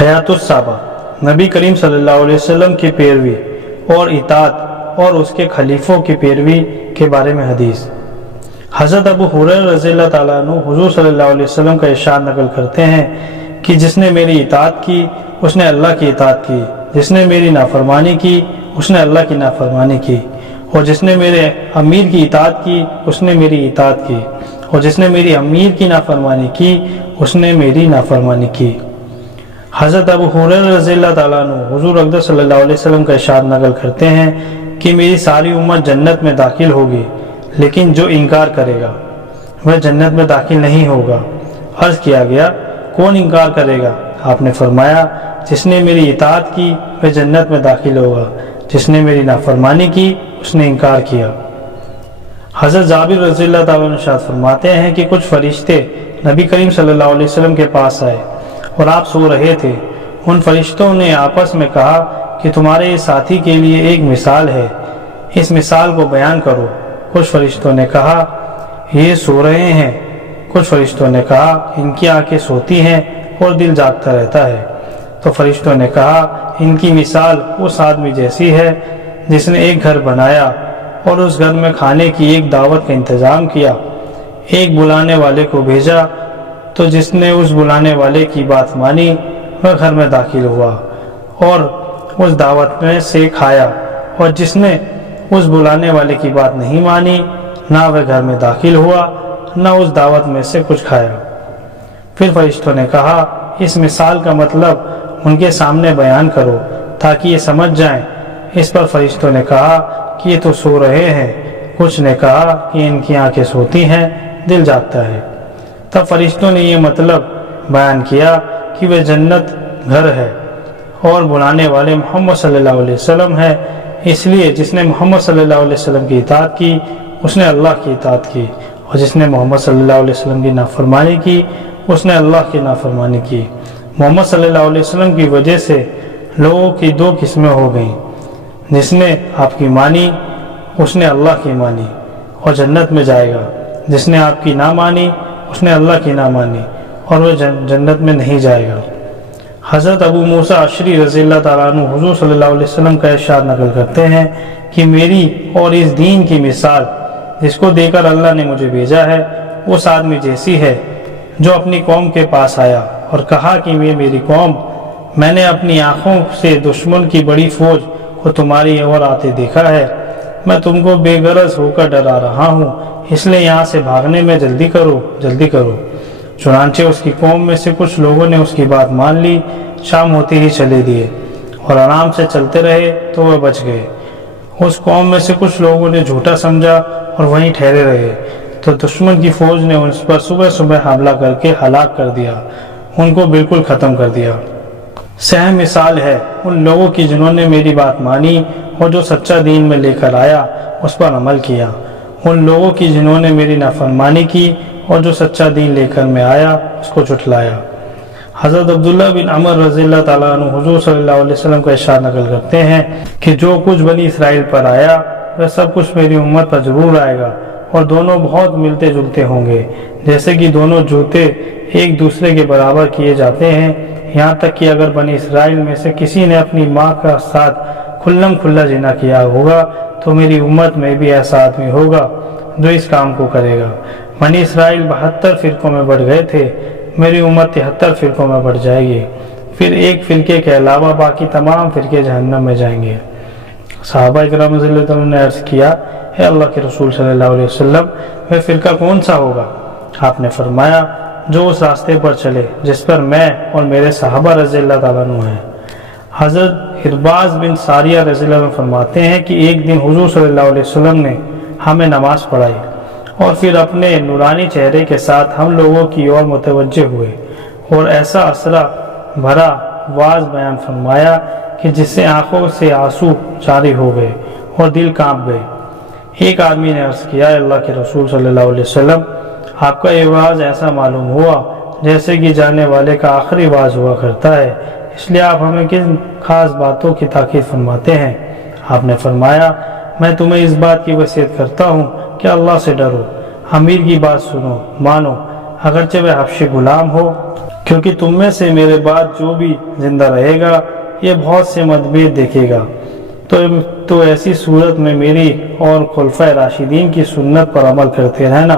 حیات الصحابہ، نبی کریم صلی اللہ علیہ وسلم کی پیروی اور اطاعت اور اس کے خلیفوں کی پیروی کے بارے میں حدیث۔ حضرت ابو ہریرہ رضی اللہ تعالیٰ عنہ حضور صلی اللہ علیہ وسلم کا ارشاد نقل کرتے ہیں کہ جس نے میری اطاعت کی اس نے اللہ کی اطاعت کی، جس نے میری نافرمانی کی اس نے اللہ کی نافرمانی کی، اور جس نے میرے امیر کی اطاعت کی اس نے میری اطاعت کی، اور جس نے میری امیر کی نافرمانی کی اس نے میری نافرمانی کی۔ حضرت ابو ہریرہ رضی اللہ تعالیٰ عنہ حضور اقدس صلی اللہ علیہ وسلم کا ارشاد نقل کرتے ہیں کہ میری ساری امت جنت میں داخل ہوگی، لیکن جو انکار کرے گا وہ جنت میں داخل نہیں ہوگا۔ عرض کیا گیا کون انکار کرے گا؟ آپ نے فرمایا جس نے میری اطاعت کی وہ جنت میں داخل ہوگا، جس نے میری نافرمانی کی اس نے انکار کیا۔ حضرت جابر رضی اللہ تعالیٰ عنہ ارشاد فرماتے ہیں کہ کچھ فرشتے نبی کریم صلی اللہ علیہ وسلم کے پاس آئے اور آپ سو رہے تھے۔ ان فرشتوں نے آپس میں کہا کہ تمہارے ساتھی کے لیے ایک مثال ہے، اس مثال کو بیان کرو۔ کچھ فرشتوں نے کہا یہ سو رہے ہیں، کچھ فرشتوں نے کہا ان کی آنکھیں سوتی ہیں اور دل جاگتا رہتا ہے۔ تو فرشتوں نے کہا ان کی مثال اس آدمی جیسی ہے جس نے ایک گھر بنایا اور اس گھر میں کھانے کی ایک دعوت کا انتظام کیا، ایک بلانے والے کو بھیجا، تو جس نے اس بلانے والے کی بات مانی وہ گھر میں داخل ہوا اور اس دعوت میں سے کھایا، اور جس نے اس بلانے والے کی بات نہیں مانی نہ وہ گھر میں داخل ہوا نہ اس دعوت میں سے کچھ کھایا۔ پھر فرشتوں نے کہا اس مثال کا مطلب ان کے سامنے بیان کرو تاکہ یہ سمجھ جائیں۔ اس پر فرشتوں نے کہا کہ یہ تو سو رہے ہیں، کچھ نے کہا کہ ان کی آنکھیں سوتی ہیں، دل جاگتا ہے۔ تب فرشتوں نے یہ مطلب بیان کیا کہ وہ جنت گھر ہے اور بلانے والے محمد صلی اللہ علیہ وسلم ہے، اس لیے جس نے محمد صلی اللہ علیہ وسلم کی اطاعت کی اس نے اللہ کی اطاعت کی، اور جس نے محمد صلی اللہ علیہ وسلم کی نافرمانی کی اس نے اللہ کی نافرمانی کی۔ محمد صلی اللہ علیہ وسلم کی وجہ سے لوگوں کی دو قسمیں ہو گئیں، جس نے آپ کی مانی اس نے اللہ کی مانی اور جنت میں جائے گا، جس نے آپ کی نہ مانی اس نے اللہ کی نہ مانی اور وہ جنت میں نہیں جائے گا۔ حضرت ابو موسیٰ اشعری رضی اللہ تعالیٰ عنہ حضور صلی اللہ علیہ وسلم کا ارشاد نقل کرتے ہیں کہ میری اور اس دین کی مثال جس کو دے کر اللہ نے مجھے بھیجا ہے اس آدمی جیسی ہے جو اپنی قوم کے پاس آیا اور کہا کہ میری قوم، میں نے اپنی آنکھوں سے دشمن کی بڑی فوج کو تمہاری اور آتے دیکھا ہے، میں تم کو بے غرض ہو کر ڈرا رہا ہوں، اس لیے یہاں سے بھاگنے میں جلدی کرو جلدی کرو۔ چنانچہ اس کی قوم میں سے کچھ لوگوں نے اس کی بات مان لی، شام ہوتے ہی چلے دیے اور آرام سے چلتے رہے تو وہ بچ گئے۔ اس قوم میں سے کچھ لوگوں نے جھوٹا سمجھا اور وہیں ٹھہرے رہے، تو دشمن کی فوج نے ان پر صبح صبح حملہ کر کے ہلاک کر دیا، ان کو بالکل ختم کر دیا۔ سہم مثال ہے ان لوگوں کی جنہوں نے میری بات مانی اور جو سچا دین میں لے کر آیا اس پر عمل کیا، ان لوگوں کی جنہوں نے میری نافرمانی کی اور جو سچا دین لے کر میں آیا اس کو جھٹلایا۔ حضرت عبداللہ بن عمر رضی اللہ تعالیٰ عنہ حضور صلی اللہ علیہ وسلم کا ارشاد نقل کرتے ہیں کہ جو کچھ بنی اسرائیل پر آیا وہ سب کچھ میری امت پر ضرور آئے گا، اور دونوں بہت ملتے جلتے ہوں گے، جیسے کہ دونوں جوتے ایک دوسرے کے برابر کیے جاتے ہیں، یہاں تک کہ اگر بنی اسرائیل میں سے کسی نے اپنی ماں کا ساتھ کھلم کھلا زنا کیا ہوگا تو میری امت میں بھی ایسا آدمی ہوگا جو اس کام کو کرے گا۔ بنی اسرائیل 72 فرقوں میں بڑھ گئے تھے، میری امت 73 فرقوں میں بڑھ جائے گی، پھر ایک فرقے کے علاوہ باقی تمام فرقے جہنم میں جائیں گے۔ صحابہ اکرام رضی اللہ عنہ نے عرض کیا اے اللہ کے رسول صلی اللہ علیہ وسلم، وہ فرقہ کون سا ہوگا؟ آپ نے فرمایا جو اس راستے پر چلے جس پر میں اور میرے صحابہ رضی اللہ تعالیٰ عنہ ہیں۔ حضرت ارباز بن ساریہ رضی اللہ عنہ فرماتے ہیں کہ ایک دن حضور صلی اللہ علیہ وسلم نے ہمیں نماز پڑھائی اور پھر اپنے نورانی چہرے کے ساتھ ہم لوگوں کی اور متوجہ ہوئے اور ایسا اسرا بھرا واز بیان فرمایا کہ جس سے آنکھوں سے آنسو جاری ہو گئے اور دل کانپ گئے۔ ایک آدمی نے عرض کیا اللہ کے رسول صلی اللہ علیہ وسلم، آپ کا یہ واز ایسا معلوم ہوا جیسے کہ جانے والے کا آخری واز ہوا کرتا ہے، اس لیے آپ ہمیں کن خاص باتوں کی تاکید فرماتے ہیں؟ آپ نے فرمایا میں تمہیں اس بات کی وصیت کرتا ہوں کہ اللہ سے ڈرو، امیر کی بات سنو مانو، اگرچہ وہ حبشی غلام ہو، کیونکہ تم میں سے میرے بعد جو بھی زندہ رہے گا یہ بہت سے متبھید دیکھے گا، تو ایسی صورت میں میری اور خلفائے راشدین کی سنت پر عمل کرتے رہنا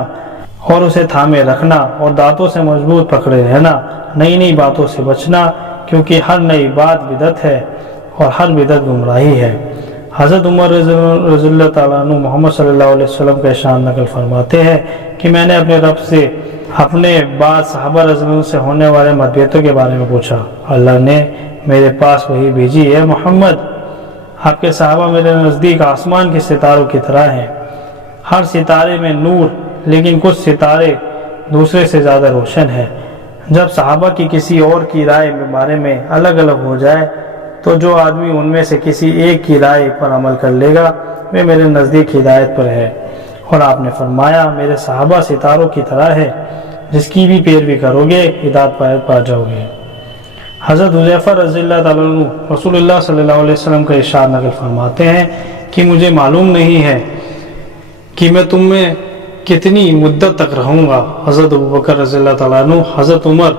اور اسے تھامے رکھنا اور دانتوں سے مضبوط پکڑے رہنا، نئی نئی باتوں سے بچنا، کیونکہ ہر نئی بات بدعت ہے اور ہر بدعت گمراہی ہے۔ حضرت عمر رضی اللہ تعالیٰ عنہ محمد صلی اللہ علیہ وسلم کا ارشاد نقل فرماتے ہیں کہ میں نے اپنے رب سے اپنے بعد صحابہ رضی اللہ عنہ سے ہونے والے متبھیدوں کے بارے میں پوچھا۔ اللہ نے میرے پاس وحی بھیجی ہے، محمد آپ کے صحابہ میرے نزدیک آسمان کے ستاروں کی طرح ہیں، ہر ستارے میں نور، لیکن کچھ ستارے دوسرے سے زیادہ روشن ہیں۔ جب صحابہ کی کسی اور کی رائے کے بارے میں الگ الگ ہو جائے تو جو آدمی ان میں سے کسی ایک کی رائے پر عمل کر لے گا وہ میرے نزدیک ہدایت پر ہے۔ اور آپ نے فرمایا میرے صحابہ ستاروں کی طرح ہے، جس کی بھی پیروی کرو گے ہدایت پا جاؤ گے۔ حضرت حذیفہ رضی اللہ تعالیٰ عنہ رسول اللہ صلی اللہ علیہ وسلم کا ارشاد نقل فرماتے ہیں کہ مجھے معلوم نہیں ہے کہ میں تم میں کتنی مدت تک رہوں گا۔ حضرت ابوبکر رضی اللہ تعالیٰ عنہ حضرت عمر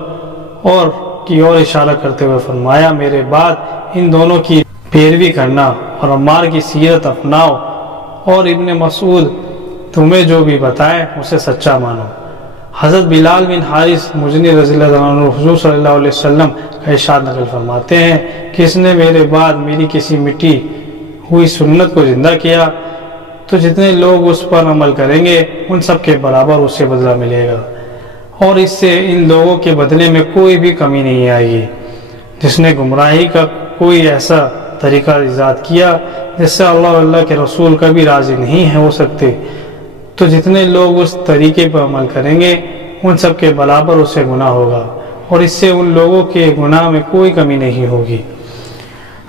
اور کی اور اشارہ کرتے ہوئے فرمایا میرے بعد ان دونوں کی پیروی کرنا اور عمار کی سیرت اپناؤ، اور ابن مسعود تمہیں جو بھی بتائے اسے سچا مانو۔ حضرت بلال بن حارث مزنی رضی اللہ عنہ حضور صلی اللہ علیہ وسلم کا ارشاد نقل فرماتے ہیں کہ اس نے میرے بعد میری کسی مٹی ہوئی سنت کو زندہ کیا تو جتنے لوگ اس پر عمل کریں گے ان سب کے برابر اسے بدلہ ملے گا، اور اس سے ان لوگوں کے بدلے میں کوئی بھی کمی نہیں آئے گی۔ جس نے گمراہی کا کوئی ایسا طریقہ ایجاد کیا جس سے اللہ اور اللہ کے رسول کبھی راضی نہیں ہو سکتے، تو جتنے لوگ اس طریقے پر عمل کریں گے ان سب کے برابر اسے گناہ ہوگا، اور اس سے ان لوگوں کے گناہ میں کوئی کمی نہیں ہوگی۔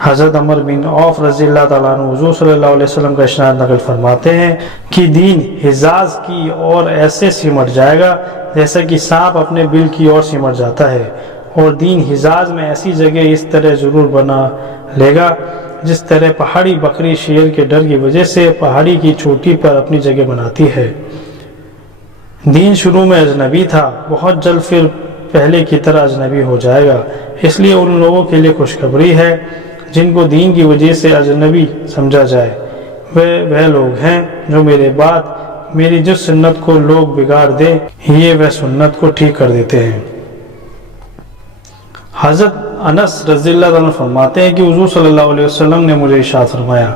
حضرت عمر بن عوف رضی اللہ تعالیٰ عنہ حضور صلی اللہ علیہ وسلم کا ارشاد نقل فرماتے ہیں کہ دین حجاز کی اور ایسے سمٹ جائے گا جیسا کہ سانپ اپنے بل کی اور سمٹ جاتا ہے، اور دین حجاز میں ایسی جگہ اس طرح ضرور بنا لے گا جس طرح پہاڑی بکری شیر کے ڈر کی وجہ سے پہاڑی کی چوٹی پر اپنی جگہ بناتی ہے۔ دین شروع میں اجنبی تھا، بہت جلد پھر پہلے کی طرح اجنبی ہو جائے گا، اس لیے ان لوگوں کے لیے خوشخبری ہے جن کو دین کی وجہ سے اجنبی سمجھا جائے۔ وہ لوگ ہیں جو میرے بعد میری جس سنت کو لوگ بگاڑ دیں یہ وہ سنت کو ٹھیک کر دیتے ہیں۔ حضرت انس رضی اللہ عنہ فرماتے ہیں کہ حضور صلی اللہ علیہ وسلم نے مجھے ارشاد فرمایا،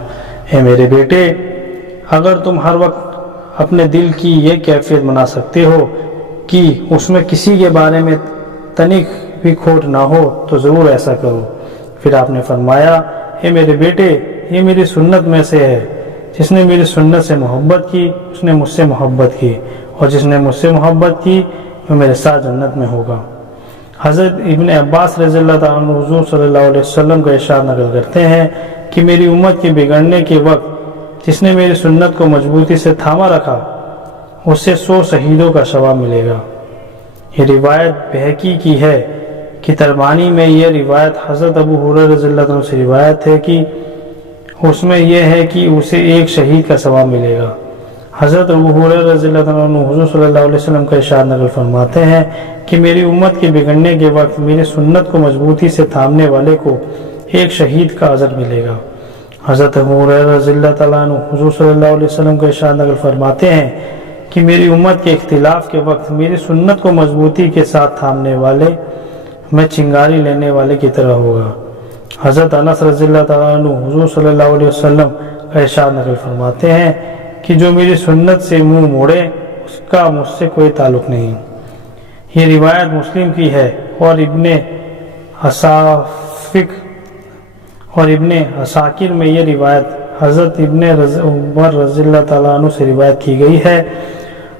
اے میرے بیٹے، اگر تم ہر وقت اپنے دل کی یہ کیفیت بنا سکتے ہو کہ اس میں کسی کے بارے میں تنک بھی کھوٹ نہ ہو تو ضرور ایسا کرو۔ پھر آپ نے فرمایا، اے میرے بیٹے، یہ میری سنت میں سے ہے، جس نے میری سنت سے محبت کی اس نے مجھ سے محبت کی، اور جس نے مجھ سے محبت کی وہ میرے ساتھ جنت میں ہوگا۔ حضرت ابن عباس رضی اللہ تعالیٰ عنہ حضور صلی اللہ علیہ وسلم کا ارشاد نقل کرتے ہیں کہ میری امت کے بگڑنے کے وقت جس نے میری سنت کو مضبوطی سے تھاما رکھا اسے 100 شہیدوں کا ثواب ملے گا۔ یہ روایت بہقی کی ہے کہ تربانی میں یہ روایت حضرت ابو ہریرہ رضی اللہ عنہ سے روایت ہے کہ اس میں یہ ہے کہ اسے 1 شہید کا ثواب ملے گا۔ حضرت ابو ہریرہ رضی اللہ عنہ حضور صلی اللہ علیہ وسلم کا ارشاد نقل فرماتے ہیں کہ میری امت کے بگڑنے کے وقت میری سنت کو مضبوطی سے تھامنے والے کو 1 شہید کا اجر ملے گا۔ حضرت ابو ہریرہ رضی اللہ عنہ حضور صلی اللہ علیہ وسلم کا ارشاد نقل فرماتے ہیں کہ میری امت کے اختلاف کے وقت میری سنت کو مضبوطی کے ساتھ تھامنے والے میں چنگاری لینے والے کی طرح ہوگا۔ حضرت انس رضی اللہ تعالیٰ عنہ حضور صلی اللہ علیہ وسلم کا ارشاد نقل فرماتے ہیں کہ جو میری سنت سے منہ موڑے اس کا مجھ سے کوئی تعلق نہیں۔ یہ روایت مسلم کی ہے، اور ابن عساکر میں یہ روایت حضرت ابن عمر رضی اللہ تعالیٰ عنہ سے روایت کی گئی ہے،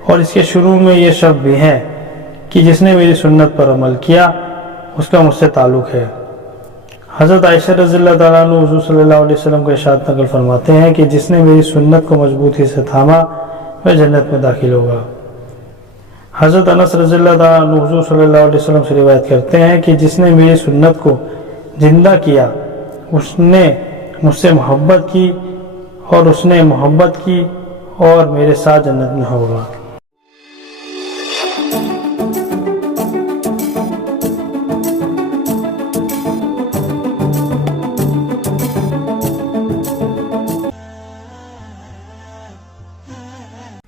اور اس کے شروع میں یہ شبد بھی ہیں کہ جس نے میری سنت پر عمل کیا اس کا مجھ سے تعلق ہے۔ حضرت عائشہ رضی اللہ تعالیٰ عنہ حضور صلی اللہ علیہ وسلم کا ارشاد نقل فرماتے ہیں کہ جس نے میری سنت کو مضبوطی سے تھاما وہ جنت میں داخل ہوگا۔ حضرت انس رضی اللہ تعالیٰ عنہ حضور صلی اللہ علیہ وسلم سے روایت کرتے ہیں کہ جس نے میری سنت کو زندہ کیا اس نے مجھ سے محبت کی، اور اس نے محبت کی اور میرے ساتھ جنت میں ہوگا۔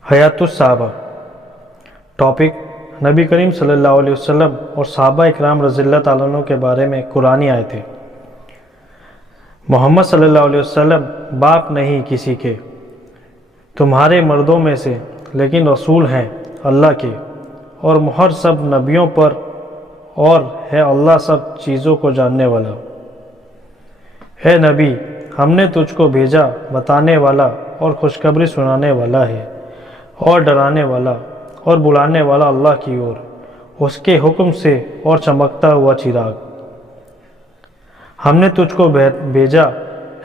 حیات الصحابہ۔ ٹاپک: نبی کریم صلی اللہ علیہ وسلم اور صحابہ اکرام رضی اللہ تعالیٰ عنہ کے بارے میں قرآنی آیتیں۔ محمد صلی اللہ علیہ وسلم باپ نہیں کسی کے تمہارے مردوں میں سے، لیکن رسول ہیں اللہ کے اور مہر سب نبیوں پر، اور ہے اللہ سب چیزوں کو جاننے والا۔ اے نبی، ہم نے تجھ کو بھیجا بتانے والا اور خوشخبری سنانے والا ہے، اور ڈرانے والا اور بلانے والا اللہ کی اور اس کے حکم سے، اور چمکتا ہوا چراغ۔ ہم نے تجھ کو بھیجا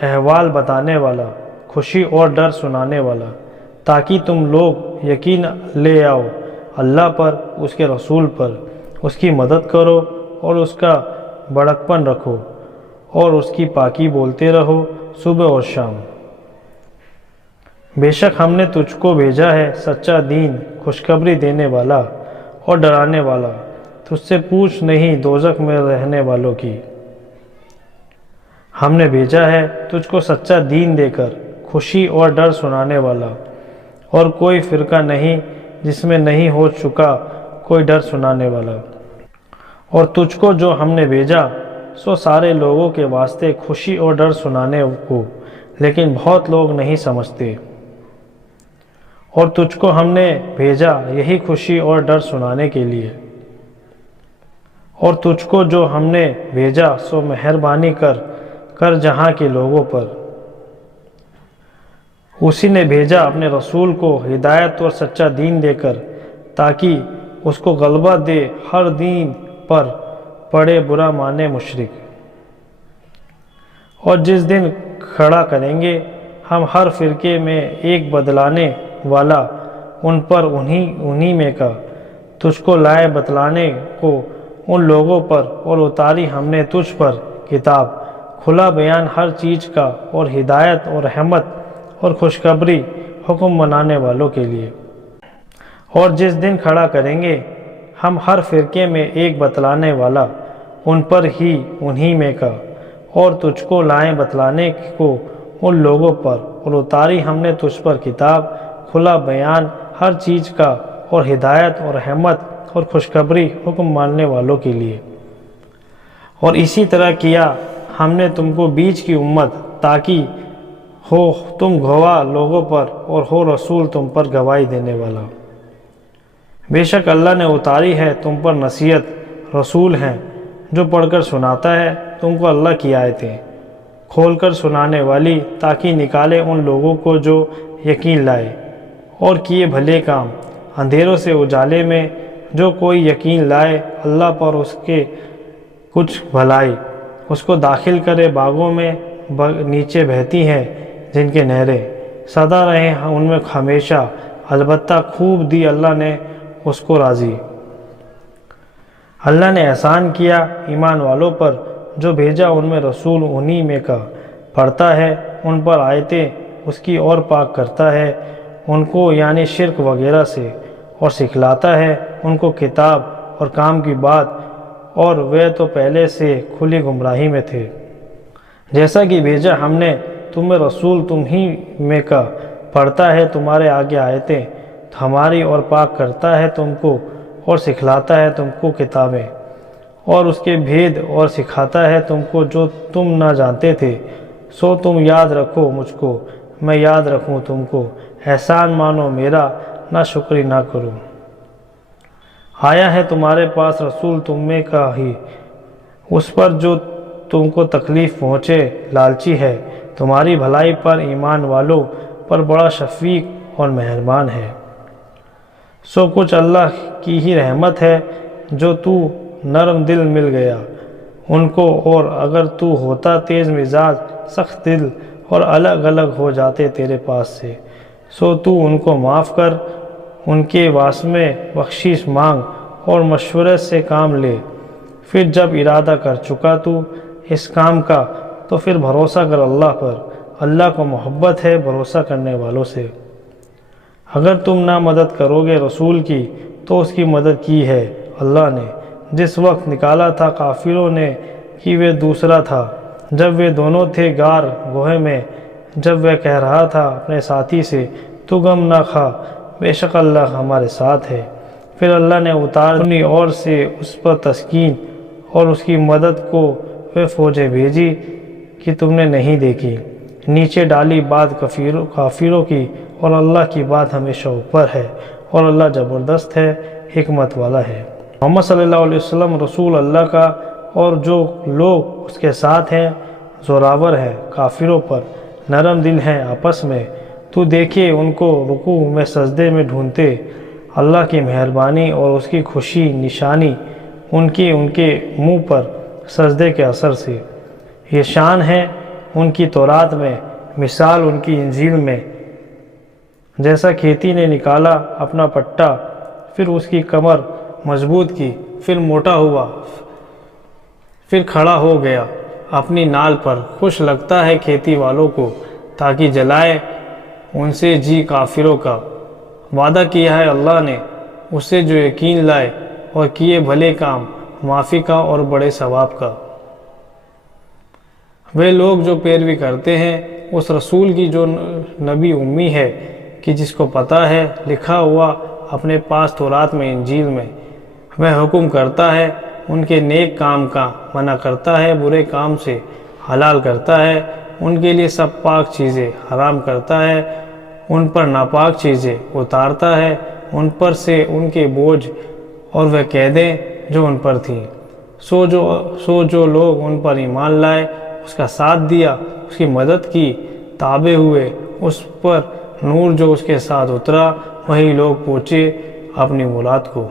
احوال بتانے والا، خوشی اور ڈر سنانے والا، تاکہ تم لوگ یقین لے آؤ اللہ پر، اس کے رسول پر، اس کی مدد کرو اور اس کا بڑکپن رکھو، اور اس کی پاکی بولتے رہو صبح اور شام۔ بے شک ہم نے تجھ کو بھیجا ہے سچا دین، خوشخبری دینے والا اور ڈرانے والا، تجھ سے پوچھ نہیں دوزخ میں رہنے والوں کی۔ ہم نے بھیجا ہے تجھ کو سچا دین دے کر، خوشی اور ڈر سنانے والا، اور کوئی فرقہ نہیں جس میں نہیں ہو چکا کوئی ڈر سنانے والا۔ اور تجھ کو جو ہم نے بھیجا سو سارے لوگوں کے واسطے خوشی اور ڈر سنانے کو، لیکن بہت لوگ نہیں سمجھتے۔ اور تجھ کو ہم نے بھیجا یہی خوشی اور ڈر سنانے کے لیے۔ اور تجھ کو جو ہم نے بھیجا سو مہربانی کر جہاں کے لوگوں پر۔ اسی نے بھیجا اپنے رسول کو ہدایت اور سچا دین دے کر، تاکہ اس کو غلبہ دے ہر دین پر، پڑے برا مانے مشرک۔ اور جس دن کھڑا کریں گے ہم ہر فرقے میں ایک بدلانے والا ان پر انہی میں کا، تجھ کو لائے بتلانے کو ان لوگوں پر، اور اتاری ہم نے تجھ پر کتاب، کھلا بیان ہر چیز کا، اور ہدایت اور رحمت اور خوشخبری حکم منانے والوں کے لیے۔ اور جس دن کھڑا کریں گے ہم ہر فرقے میں ایک بتلانے والا ان پر ہی انہی میں کا، اور تجھ کو لائیں بتلانے کو ان لوگوں پر، اور اتاری ہم نے تجھ پر کتاب، کھلا بیان ہر چیز کا، اور ہدایت اور رحمت اور خوشخبری حکم ماننے والوں کے لیے۔ اور اسی طرح کیا ہم نے تم کو بیچ کی امت، تاکہ ہو تم گواہ لوگوں پر، اور ہو رسول تم پر گواہی دینے والا۔ بے شک اللہ نے اتاری ہے تم پر نصیحت، رسول ہیں جو پڑھ کر سناتا ہے تم کو اللہ کی آیتیں، کھول کر سنانے والی، تاکہ نکالے ان لوگوں کو جو یقین لائے اور کیے بھلے کام، اندھیروں سے اجالے میں۔ جو کوئی یقین لائے اللہ پر، اس کے کچھ بھلائی، اس کو داخل کرے باغوں میں نیچے بہتی ہیں جن کے نہریں، سدا رہے ان میں ہمیشہ، البتہ خوب دی اللہ نے اس کو راضی۔ اللہ نے احسان کیا ایمان والوں پر، جو بھیجا ان میں رسول انہی میں کا، پڑھتا ہے ان پر آیتیں اس کی اور پاک کرتا ہے ان کو، یعنی شرک وغیرہ سے، اور سکھلاتا ہے ان کو کتاب اور کام کی بات، اور وہ تو پہلے سے کھلی گمراہی میں تھے۔ جیسا کہ بھیجا ہم نے تم میں رسول تم ہی میں کا، پڑھتا ہے تمہارے آگے آیتیں ہماری، اور پاک کرتا ہے تم کو، اور سکھلاتا ہے تم کو کتابیں اور اس کے بھید، اور سکھاتا ہے تم کو جو تم نہ جانتے تھے، سو تم یاد رکھو مجھ کو، میں یاد رکھوں تم کو، احسان مانو میرا، نہ شکری نہ کرو۔ آیا ہے تمہارے پاس رسول تم میں کا ہی، اس پر جو تم کو تکلیف پہنچے لالچی ہے، تمہاری بھلائی پر ایمان والوں پر بڑا شفیق اور مہربان ہے۔ سو کچھ اللہ کی ہی رحمت ہے جو تو نرم دل مل گیا ان کو، اور اگر تو ہوتا تیز مزاج سخت دل، اور الگ الگ ہو جاتے تیرے پاس سے، سو تو ان کو معاف کر، ان کے واسطے بخشش مانگ، اور مشورے سے کام لے۔ پھر جب ارادہ کر چکا تو اس کام کا، تو پھر بھروسہ کر اللہ پر، اللہ کو محبت ہے بھروسہ کرنے والوں سے۔ اگر تم نہ مدد کرو گے رسول کی، تو اس کی مدد کی ہے اللہ نے، جس وقت نکالا تھا کافروں نے کہ وہ دوسرا تھا، جب وہ دونوں تھے غار گوہے میں، جب وہ کہہ رہا تھا اپنے ساتھی سے تو غم نہ کھا، بے شک اللہ ہمارے ساتھ ہے۔ پھر اللہ نے اپنی اور سے اس پر تسکین اور اس کی مدد کو وہ فوجیں بھیجی کہ تم نے نہیں دیکھی، نیچے ڈالی بات کافروں کی، اور اللہ کی بات ہمیشہ اوپر ہے، اور اللہ زبردست ہے، حکمت والا ہے۔ محمد صلی اللہ علیہ وسلم رسول اللہ کا، اور جو لوگ اس کے ساتھ ہیں زوراور ہیں کافروں پر، نرم دل ہیں آپس میں۔ تو دیکھے ان کو رکوع میں سجدے میں ڈھونڈتے، اللہ کی مہربانی اور اس کی خوشی نشانی ان کے منہ پر سجدے کے اثر سے۔ یہ شان ہے ان کی تورات میں، مثال ان کی انجیل میں۔ جیسا کھیتی نے نکالا اپنا پٹا، پھر اس کی کمر مضبوط کی، پھر موٹا ہوا، پھر کھڑا ہو گیا اپنی نال پر، خوش لگتا ہے کھیتی والوں کو تاکہ جلائے ان سے جی کافروں کا۔ وعدہ کیا ہے اللہ نے اس سے جو یقین لائے اور کیے بھلے کام، معافی کا اور بڑے ثواب کا۔ وہ لوگ جو پیروی کرتے ہیں اس رسول کی جو نبی امی ہے، کہ جس کو پتہ ہے لکھا ہوا اپنے پاس تورات میں انجیل میں، وہ حکم کرتا ہے ان کے نیک کام کا، منع کرتا ہے برے کام سے، حلال کرتا ہے ان کے لیے سب پاک چیزیں، حرام کرتا ہے ان پر ناپاک چیزیں، اتارتا ہے ان پر سے ان کے بوجھ اور وہ قیدیں جو ان پر تھیں۔ سو جو لوگ ان پر ایمان لائے، اس کا ساتھ دیا، اس کی مدد کی، تابع ہوئے اس پر نور جو اس کے ساتھ اترا، وہی لوگ پہنچے اپنی مراد کو۔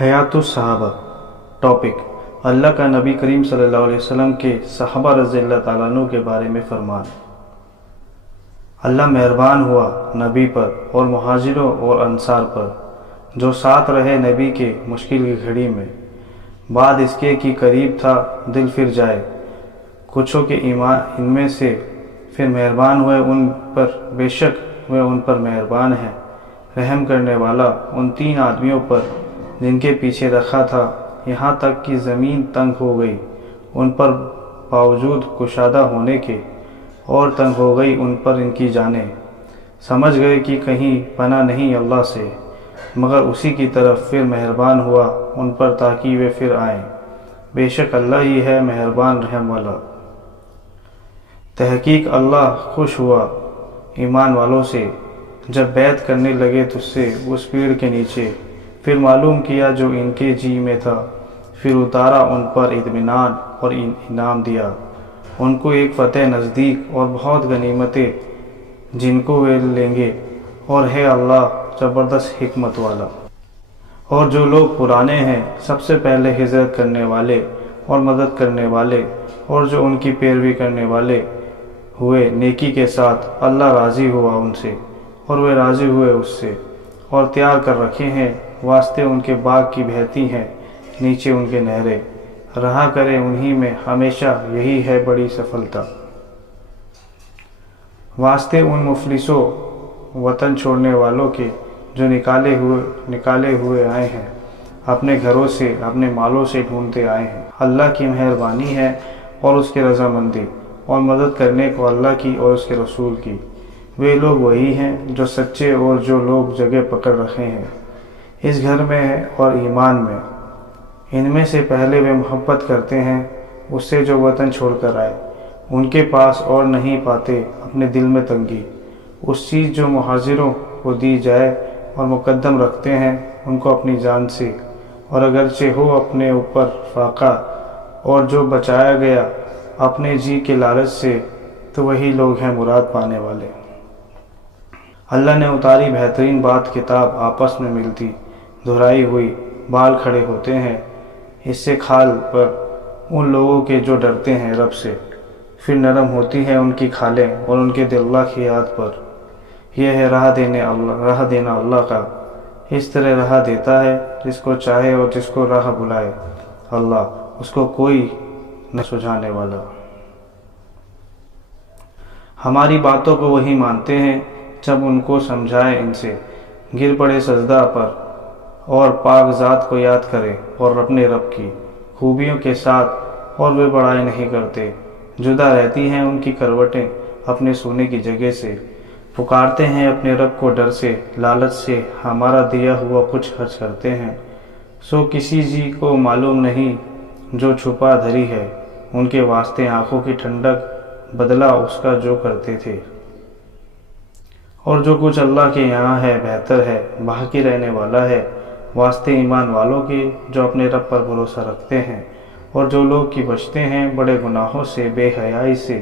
حیات الصحابہ ٹاپک: اللہ کا نبی کریم صلی اللہ علیہ وسلم کے صحابہ رضی اللہ تعالیٰ عنہ کے بارے میں فرمان۔ اللہ مہربان ہوا نبی پر اور مہاجروں اور انصار پر، جو ساتھ رہے نبی کے مشکل کی گھڑی میں، بعد اس کے کہ قریب تھا دل پھر جائے کچھوں کے ایمان ان میں سے، پھر مہربان ہوئے ان پر، بے شک وہ ان پر مہربان ہے، رحم کرنے والا۔ ان 3 آدمیوں پر جن کے پیچھے رکھا تھا، یہاں تک کہ زمین تنگ ہو گئی ان پر باوجود کشادہ ہونے کے، اور تنگ ہو گئی ان پر ان کی جانیں، سمجھ گئے کہ کہیں پناہ نہیں اللہ سے مگر اسی کی طرف، پھر مہربان ہوا ان پر تاکہ وہ پھر آئیں، بے شک اللہ ہی ہے مہربان رحم والا۔ تحقیق اللہ خوش ہوا ایمان والوں سے جب بیعت کرنے لگے تجھ سے اس پیڑ کے نیچے، پھر معلوم کیا جو ان کے جی میں تھا، پھر اتارا ان پر اطمینان اور انعام دیا، ان کو ایک فتح نزدیک اور بہت غنیمتیں جن کو وہ لیں گے، اور ہے اللہ زبردست حکمت والا۔ اور جو لوگ پرانے ہیں سب سے پہلے ہجرت کرنے والے اور مدد کرنے والے، اور جو ان کی پیروی کرنے والے ہوئے نیکی کے ساتھ، اللہ راضی ہوا ان سے اور وہ راضی ہوئے اس سے، اور تیار کر رکھے ہیں واسطے ان کے باغ کی بہتی ہیں نیچے ان کے نہریں، رہا کرے انہی میں ہمیشہ، یہی ہے بڑی سفلتا۔ واسطے ان مفلسوں وطن چھوڑنے والوں کے جو نکالے ہوئے آئے ہیں، اپنے گھروں سے اپنے مالوں سے ڈھونڈتے آئے ہیں۔ اللہ کی مہربانی ہے اور اس کی رضامندی اور مدد کرنے کو اللہ کی اور اس کے رسول کی۔ وہ لوگ وہی ہیں جو سچے اور جو لوگ جگہ پکڑ رکھے ہیں اس گھر میں اور ایمان میں۔ ان میں سے پہلے وہ محبت کرتے ہیں اس سے جو وطن چھوڑ کر آئے، ان کے پاس اور نہیں پاتے اپنے دل میں تنگی اس چیز جو مہاجروں کو دی جائے، اور مقدم رکھتے ہیں ان کو اپنی جان سے، اور اگرچہ ہو اپنے اوپر فاقہ، اور جو بچایا گیا اپنے جی کے لالچ سے، تو وہی لوگ ہیں مراد پانے والے۔ اللہ نے اتاری بہترین بات کتاب، آپس میں ملتی دہرائی ہوئی، بال کھڑے ہوتے ہیں اس سے کھال پر ان لوگوں کے جو ڈرتے ہیں رب سے، پھر نرم ہوتی ہیں ان کی کھالیں اور ان کے دل اللہ کی یاد پر۔ یہ ہے راہ دینا اللہ کا، اس طرح راہ دیتا ہے جس کو چاہے اور جس کو راہ بلائے، اللہ اس کو کوئی نہ سجھانے والا۔ ہماری باتوں کو وہی مانتے ہیں جب ان کو سمجھائے، ان سے گر پڑے سجدہ پر اور پاک ذات کو یاد کرے اور اپنے رب کی خوبیوں کے ساتھ، اور وہ بڑائی نہیں کرتے۔ جدا رہتی ہیں ان کی کروٹیں اپنے سونے کی جگہ سے، پکارتے ہیں اپنے رب کو ڈر سے، لالچ سے ہمارا دیا ہوا کچھ خرچ کرتے ہیں۔ سو کسی جی کو معلوم نہیں جو چھپا دھری ہے، ان کے واسطے آنکھوں کی ٹھنڈک بدلہ اس کا جو کرتے تھے۔ اور جو کچھ اللہ کے یہاں ہے بہتر ہے، باقی رہنے والا ہے، واسطے ایمان والوں کے جو اپنے رب پر بھروسہ رکھتے ہیں، اور جو لوگ کی بچتے ہیں بڑے گناہوں سے، بے حیائی سے،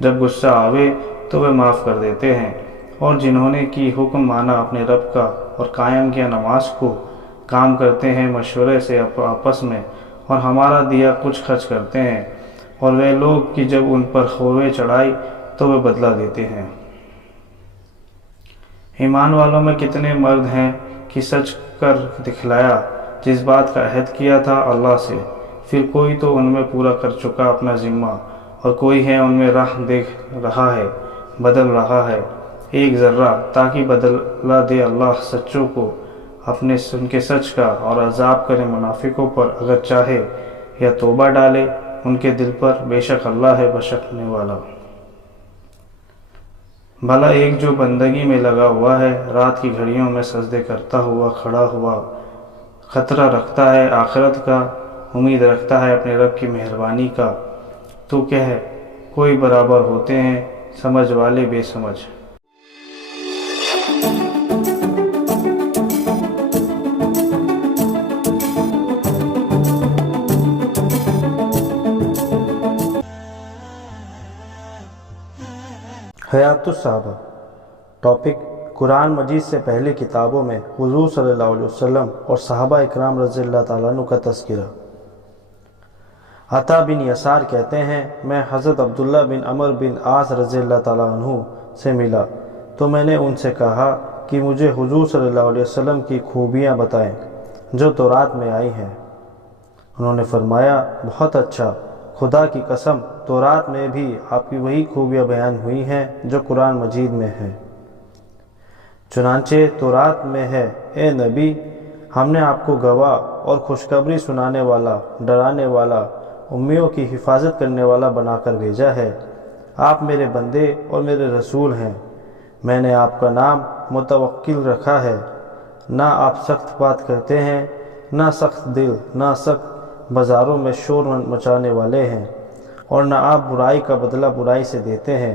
جب غصہ آوے تو وہ معاف کر دیتے ہیں۔ اور جنہوں نے کی حکم مانا اپنے رب کا اور قائم کیا نماز کو، کام کرتے ہیں مشورے سے آپس میں، اور ہمارا دیا کچھ خرچ کرتے ہیں، اور وہ لوگ کہ جب ان پر ہوئے چڑھائی تو وہ بدلہ دیتے ہیں۔ ایمان والوں میں کتنے مرد ہیں کہ سچ کر دکھلایا جس بات کا عہد کیا تھا اللہ سے، پھر کوئی تو ان میں پورا کر چکا اپنا ذمہ، اور کوئی ہے ان میں راہ دیکھ رہا ہے، بدل رہا ہے ایک ذرہ، تاکہ بدلہ دے اللہ سچوں کو اپنے ان کے سچ کا، اور عذاب کرے منافقوں پر اگر چاہے، یا توبہ ڈالے ان کے دل پر، بے شک اللہ ہے بخشنے والا۔ بھلا ایک جو بندگی میں لگا ہوا ہے، رات کی گھڑیوں میں سجدے کرتا ہوا کھڑا ہوا، خطرہ رکھتا ہے آخرت کا، امید رکھتا ہے اپنے رب کی مہربانی کا، تو کہہ کوئی برابر ہوتے ہیں سمجھ والے بے سمجھ۔ حیات الصحابہ۔ ٹاپک: قرآن مجید سے پہلے کتابوں میں حضور صلی اللہ علیہ وسلم اور صحابہ اکرام رضی اللہ تعالیٰ عنہ کا تذکرہ۔ عطا بن یسار کہتے ہیں، میں حضرت عبداللہ بن عمر بن عاص رضی اللہ تعالیٰ عنہ سے ملا تو میں نے ان سے کہا کہ مجھے حضور صلی اللہ علیہ وسلم کی خوبیاں بتائیں جو تورات میں آئی ہیں۔ انہوں نے فرمایا، بہت اچھا، خدا کی قسم تورات میں بھی آپ کی وہی خوبیاں بیان ہوئی ہیں جو قرآن مجید میں ہیں۔ چنانچہ تورات میں ہے، اے نبی، ہم نے آپ کو گواہ اور خوشخبری سنانے والا، ڈرانے والا، امیوں کی حفاظت کرنے والا بنا کر بھیجا ہے۔ آپ میرے بندے اور میرے رسول ہیں۔ میں نے آپ کا نام متوکل رکھا ہے۔ نہ آپ سخت بات کرتے ہیں، نہ سخت دل، نہ سخت بازاروں میں شور مچانے والے ہیں، اور نہ آپ برائی کا بدلہ برائی سے دیتے ہیں،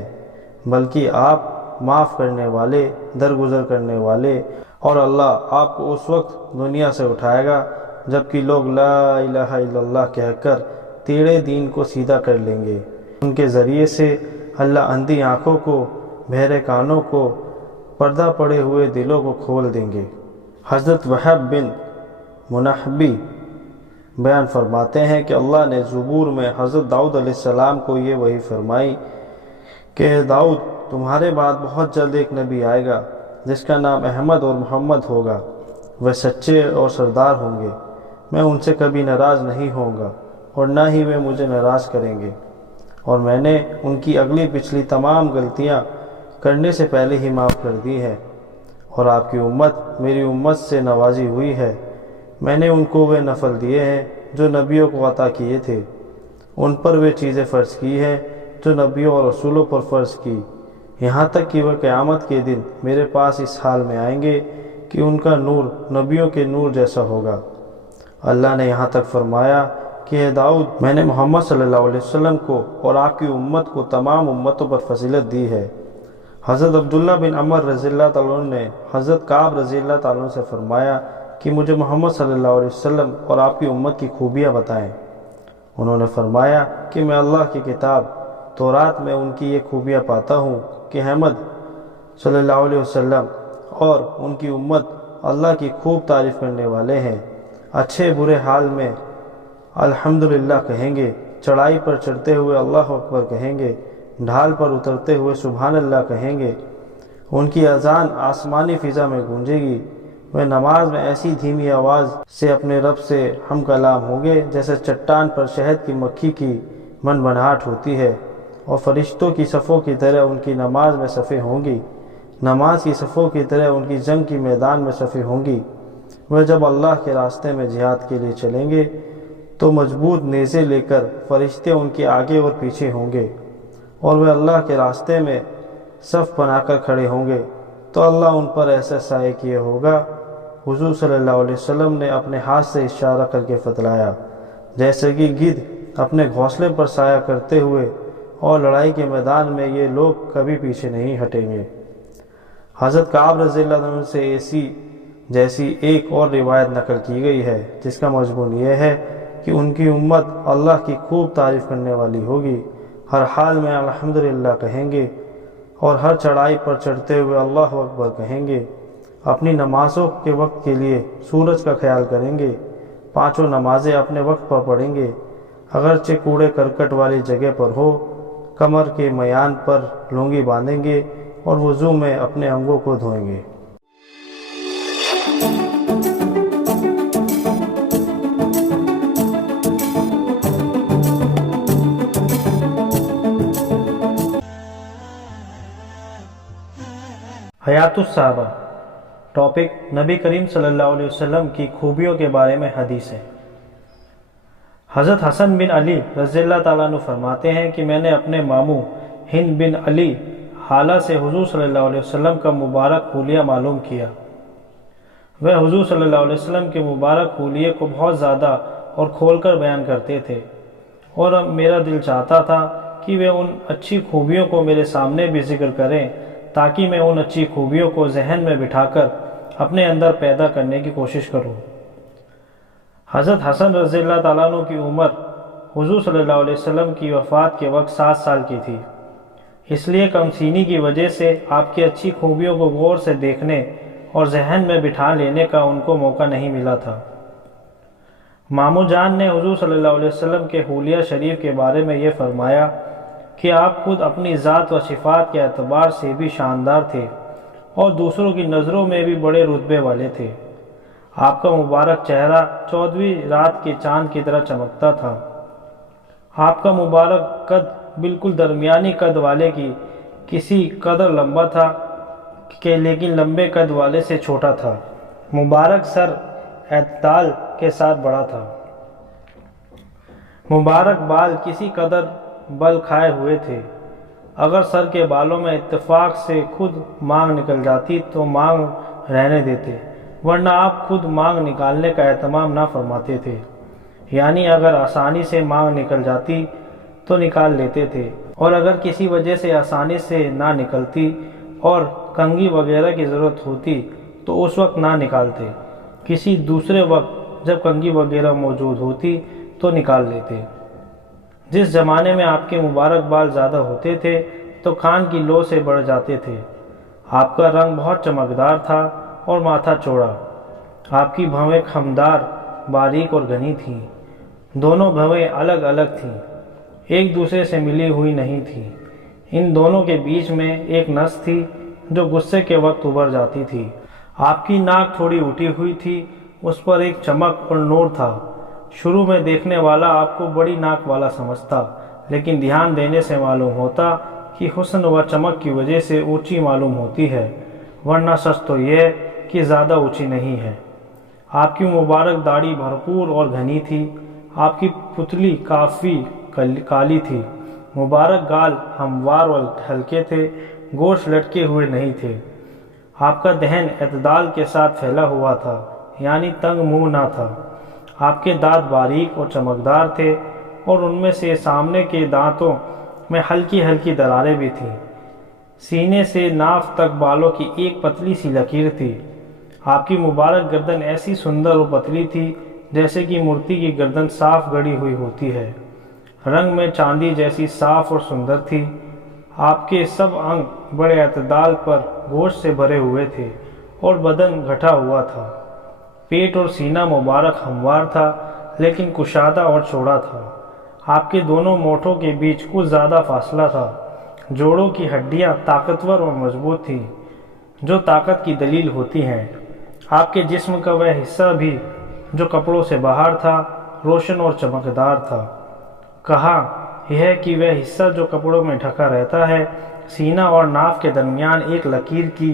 بلکہ آپ معاف کرنے والے، درگزر کرنے والے، اور اللہ آپ کو اس وقت دنیا سے اٹھائے گا جبکہ لوگ لا الہ الا اللہ کہہ کر ٹیڑھے دین کو سیدھا کر لیں گے۔ ان کے ذریعے سے اللہ اندھی آنکھوں کو، بہرے کانوں کو، پردہ پڑے ہوئے دلوں کو کھول دیں گے۔ حضرت وہب بن منحبی بیان فرماتے ہیں کہ اللہ نے زبور میں حضرت داؤد علیہ السلام کو یہ وحی فرمائی کہ داؤد، تمہارے بعد بہت جلد ایک نبی آئے گا جس کا نام احمد اور محمد ہوگا، وہ سچے اور سردار ہوں گے، میں ان سے کبھی ناراض نہیں ہوں گا اور نہ ہی وہ مجھے ناراض کریں گے، اور میں نے ان کی اگلی پچھلی تمام غلطیاں کرنے سے پہلے ہی معاف کر دی ہیں، اور آپ کی امت میری امت سے نوازی ہوئی ہے۔ میں نے ان کو وہ نفل دیے ہیں جو نبیوں کو عطا کیے تھے، ان پر وہ چیزیں فرض کی ہیں جو نبیوں اور رسولوں پر فرض کی، یہاں تک کہ وہ قیامت کے دن میرے پاس اس حال میں آئیں گے کہ ان کا نور نبیوں کے نور جیسا ہوگا۔ اللہ نے یہاں تک فرمایا کہ اے داؤد، میں نے محمد صلی اللہ علیہ وسلم کو اور آپ کی امت کو تمام امتوں پر فضیلت دی ہے۔ حضرت عبداللہ بن عمر رضی اللہ تعالیٰ عنہ نے حضرت کعب رضی اللہ تعالیٰ عنہ سے فرمایا کہ مجھے محمد صلی اللہ علیہ وسلم اور آپ کی امت کی خوبیاں بتائیں۔ انہوں نے فرمایا کہ میں اللہ کی کتاب تورات میں ان کی یہ خوبیاں پاتا ہوں کہ احمد صلی اللہ علیہ وسلم اور ان کی امت اللہ کی خوب تعریف کرنے والے ہیں، اچھے برے حال میں الحمدللہ کہیں گے، چڑھائی پر چڑھتے ہوئے اللہ اکبر کہیں گے، ڈھال پر اترتے ہوئے سبحان اللہ کہیں گے، ان کی اذان آسمانی فضا میں گونجے گی، وہ نماز میں ایسی دھیمی آواز سے اپنے رب سے ہم کلام ہوں گے جیسے چٹان پر شہد کی مکھی کی بنبناہٹ ہوتی ہے، اور فرشتوں کی صفوں کی طرح ان کی نماز میں صفیں ہوں گی، نماز کی صفوں کی طرح ان کی جنگ کی میدان میں صفیں ہوں گی، وہ جب اللہ کے راستے میں جہاد کے لیے چلیں گے تو مضبوط نیزے لے کر فرشتے ان کے آگے اور پیچھے ہوں گے، اور وہ اللہ کے راستے میں صف بنا کر کھڑے ہوں گے تو اللہ ان پر ایسا سایہ کیے ہوگا۔ حضور صلی اللہ علیہ وسلم نے اپنے ہاتھ سے اشارہ کر کے بتلایا، جیسے کہ گدھ اپنے گھونسلے پر سایہ کرتے ہوئے، اور لڑائی کے میدان میں یہ لوگ کبھی پیچھے نہیں ہٹیں گے۔ حضرت کعب رضی اللہ عنہ سے جیسی ایک اور روایت نقل کی گئی ہے جس کا مضمون یہ ہے کہ ان کی امت اللہ کی خوب تعریف کرنے والی ہوگی، ہر حال میں الحمدللہ کہیں گے، اور ہر چڑھائی پر چڑھتے ہوئے اللہ اکبر کہیں گے، اپنی نمازوں کے وقت کے لیے سورج کا خیال کریں گے، پانچوں نمازیں اپنے وقت پر پڑھیں گے، اگرچہ کوڑے کرکٹ والی جگہ پر ہو، کمر کے میان پر لونگی باندھیں گے اور وضو میں اپنے انگوں کو دھوئیں گے۔ حیات الصحابہ۔ ٹاپک نبی کریم صلی اللہ علیہ وسلم کی خوبیوں کے بارے میں حدیث ہے۔ حضرت حسن بن علی رضی اللہ تعالیٰ عنہ فرماتے ہیں کہ میں نے اپنے ماموں ہند بن علی حالہ سے حضور صلی اللہ علیہ وسلم کا مبارک حلیہ معلوم کیا۔ وہ حضور صلی اللہ علیہ وسلم کے مبارک حلیے کو بہت زیادہ اور کھول کر بیان کرتے تھے، اور اب میرا دل چاہتا تھا کہ وہ ان اچھی خوبیوں کو میرے سامنے بھی ذکر کریں تاکہ میں ان اچھی خوبیوں کو ذہن میں بٹھا کر اپنے اندر پیدا کرنے کی کوشش کروں۔ حضرت حسن رضی اللہ تعالیٰ عنہ کی عمر حضور صلی اللہ علیہ وسلم کی وفات کے وقت 7 سال کی تھی، اس لیے کم سینی کی وجہ سے آپ کی اچھی خوبیوں کو غور سے دیکھنے اور ذہن میں بٹھا لینے کا ان کو موقع نہیں ملا تھا۔ ماموں جان نے حضور صلی اللہ علیہ وسلم کے حلیہ شریف کے بارے میں یہ فرمایا کہ آپ خود اپنی ذات و صفات کے اعتبار سے بھی شاندار تھے اور دوسروں کی نظروں میں بھی بڑے رتبے والے تھے۔ آپ کا مبارک چہرہ 14ویں رات کے چاند کی طرح چمکتا تھا۔ آپ کا مبارک قد بالکل درمیانی قد والے کی کسی قدر لمبا تھا کہ لیکن لمبے قد والے سے چھوٹا تھا۔ مبارک سر اعتدال کے ساتھ بڑا تھا۔ مبارک بال کسی قدر بل کھائے ہوئے تھے۔ اگر سر کے بالوں میں اتفاق سے خود مانگ نکل جاتی تو مانگ رہنے دیتے، ورنہ آپ خود مانگ نکالنے کا اہتمام نہ فرماتے تھے، یعنی اگر آسانی سے مانگ نکل جاتی تو نکال لیتے تھے، اور اگر کسی وجہ سے آسانی سے نہ نکلتی اور کنگھی وغیرہ کی ضرورت ہوتی تو اس وقت نہ نکالتے، کسی دوسرے وقت جب کنگھی وغیرہ موجود ہوتی تو نکال لیتے۔ جس زمانے میں آپ کے مبارک بال زیادہ ہوتے تھے تو کان کی لو سے بڑھ جاتے تھے۔ آپ کا رنگ بہت چمکدار تھا اور ماتھا چوڑا۔ آپ کی بھویں خمدار، باریک اور گھنی تھیں۔ دونوں بھویں الگ الگ تھیں، ایک دوسرے سے ملی ہوئی نہیں تھیں۔ ان دونوں کے بیچ میں ایک نس تھی جو غصے کے وقت ابھر جاتی تھی۔ آپ کی ناک تھوڑی اٹھی ہوئی تھی، اس پر ایک چمک اور نور تھا۔ شروع میں دیکھنے والا آپ کو بڑی ناک والا سمجھتا، لیکن دھیان دینے سے معلوم ہوتا کہ حسن و چمک کی وجہ سے اونچی معلوم ہوتی ہے، ورنہ سچ تو یہ کہ زیادہ اونچی نہیں ہے۔ آپ کی مبارک داڑھی بھرپور اور گھنی تھی۔ آپ کی پتلی کافی کالی تھی۔ مبارک گال ہموار اور ہلکے تھے، گوشت لٹکے ہوئے نہیں تھے۔ آپ کا دہن اعتدال کے ساتھ پھیلا ہوا تھا، یعنی تنگ منہ نہ تھا۔ آپ کے دانت باریک اور چمکدار تھے، اور ان میں سے سامنے کے دانتوں میں ہلکی ہلکی دراریں بھی تھیں۔ سینے سے ناف تک بالوں کی ایک پتلی سی لکیر تھی۔ آپ کی مبارک گردن ایسی سندر اور پتلی تھی جیسے کہ مورتی کی گردن صاف گڑی ہوئی ہوتی ہے۔ رنگ میں چاندی جیسی صاف اور سندر تھی۔ آپ کے سب انگ بڑے اعتدال پر گوشت سے بھرے ہوئے تھے اور بدن گھٹا ہوا تھا۔ پیٹ اور سینہ مبارک ہموار تھا لیکن کشادہ اور چوڑا تھا۔ آپ کے دونوں مونٹھوں کے بیچ کچھ زیادہ فاصلہ تھا۔ جوڑوں کی ہڈیاں طاقتور اور مضبوط تھیں، جو طاقت کی دلیل ہوتی ہیں۔ آپ کے جسم کا وہ حصہ بھی جو کپڑوں سے باہر تھا روشن اور چمکدار تھا۔ کہا یہ کہ وہ حصہ جو کپڑوں میں ڈھکا رہتا ہے سینہ اور ناف کے درمیان ایک لکیر کی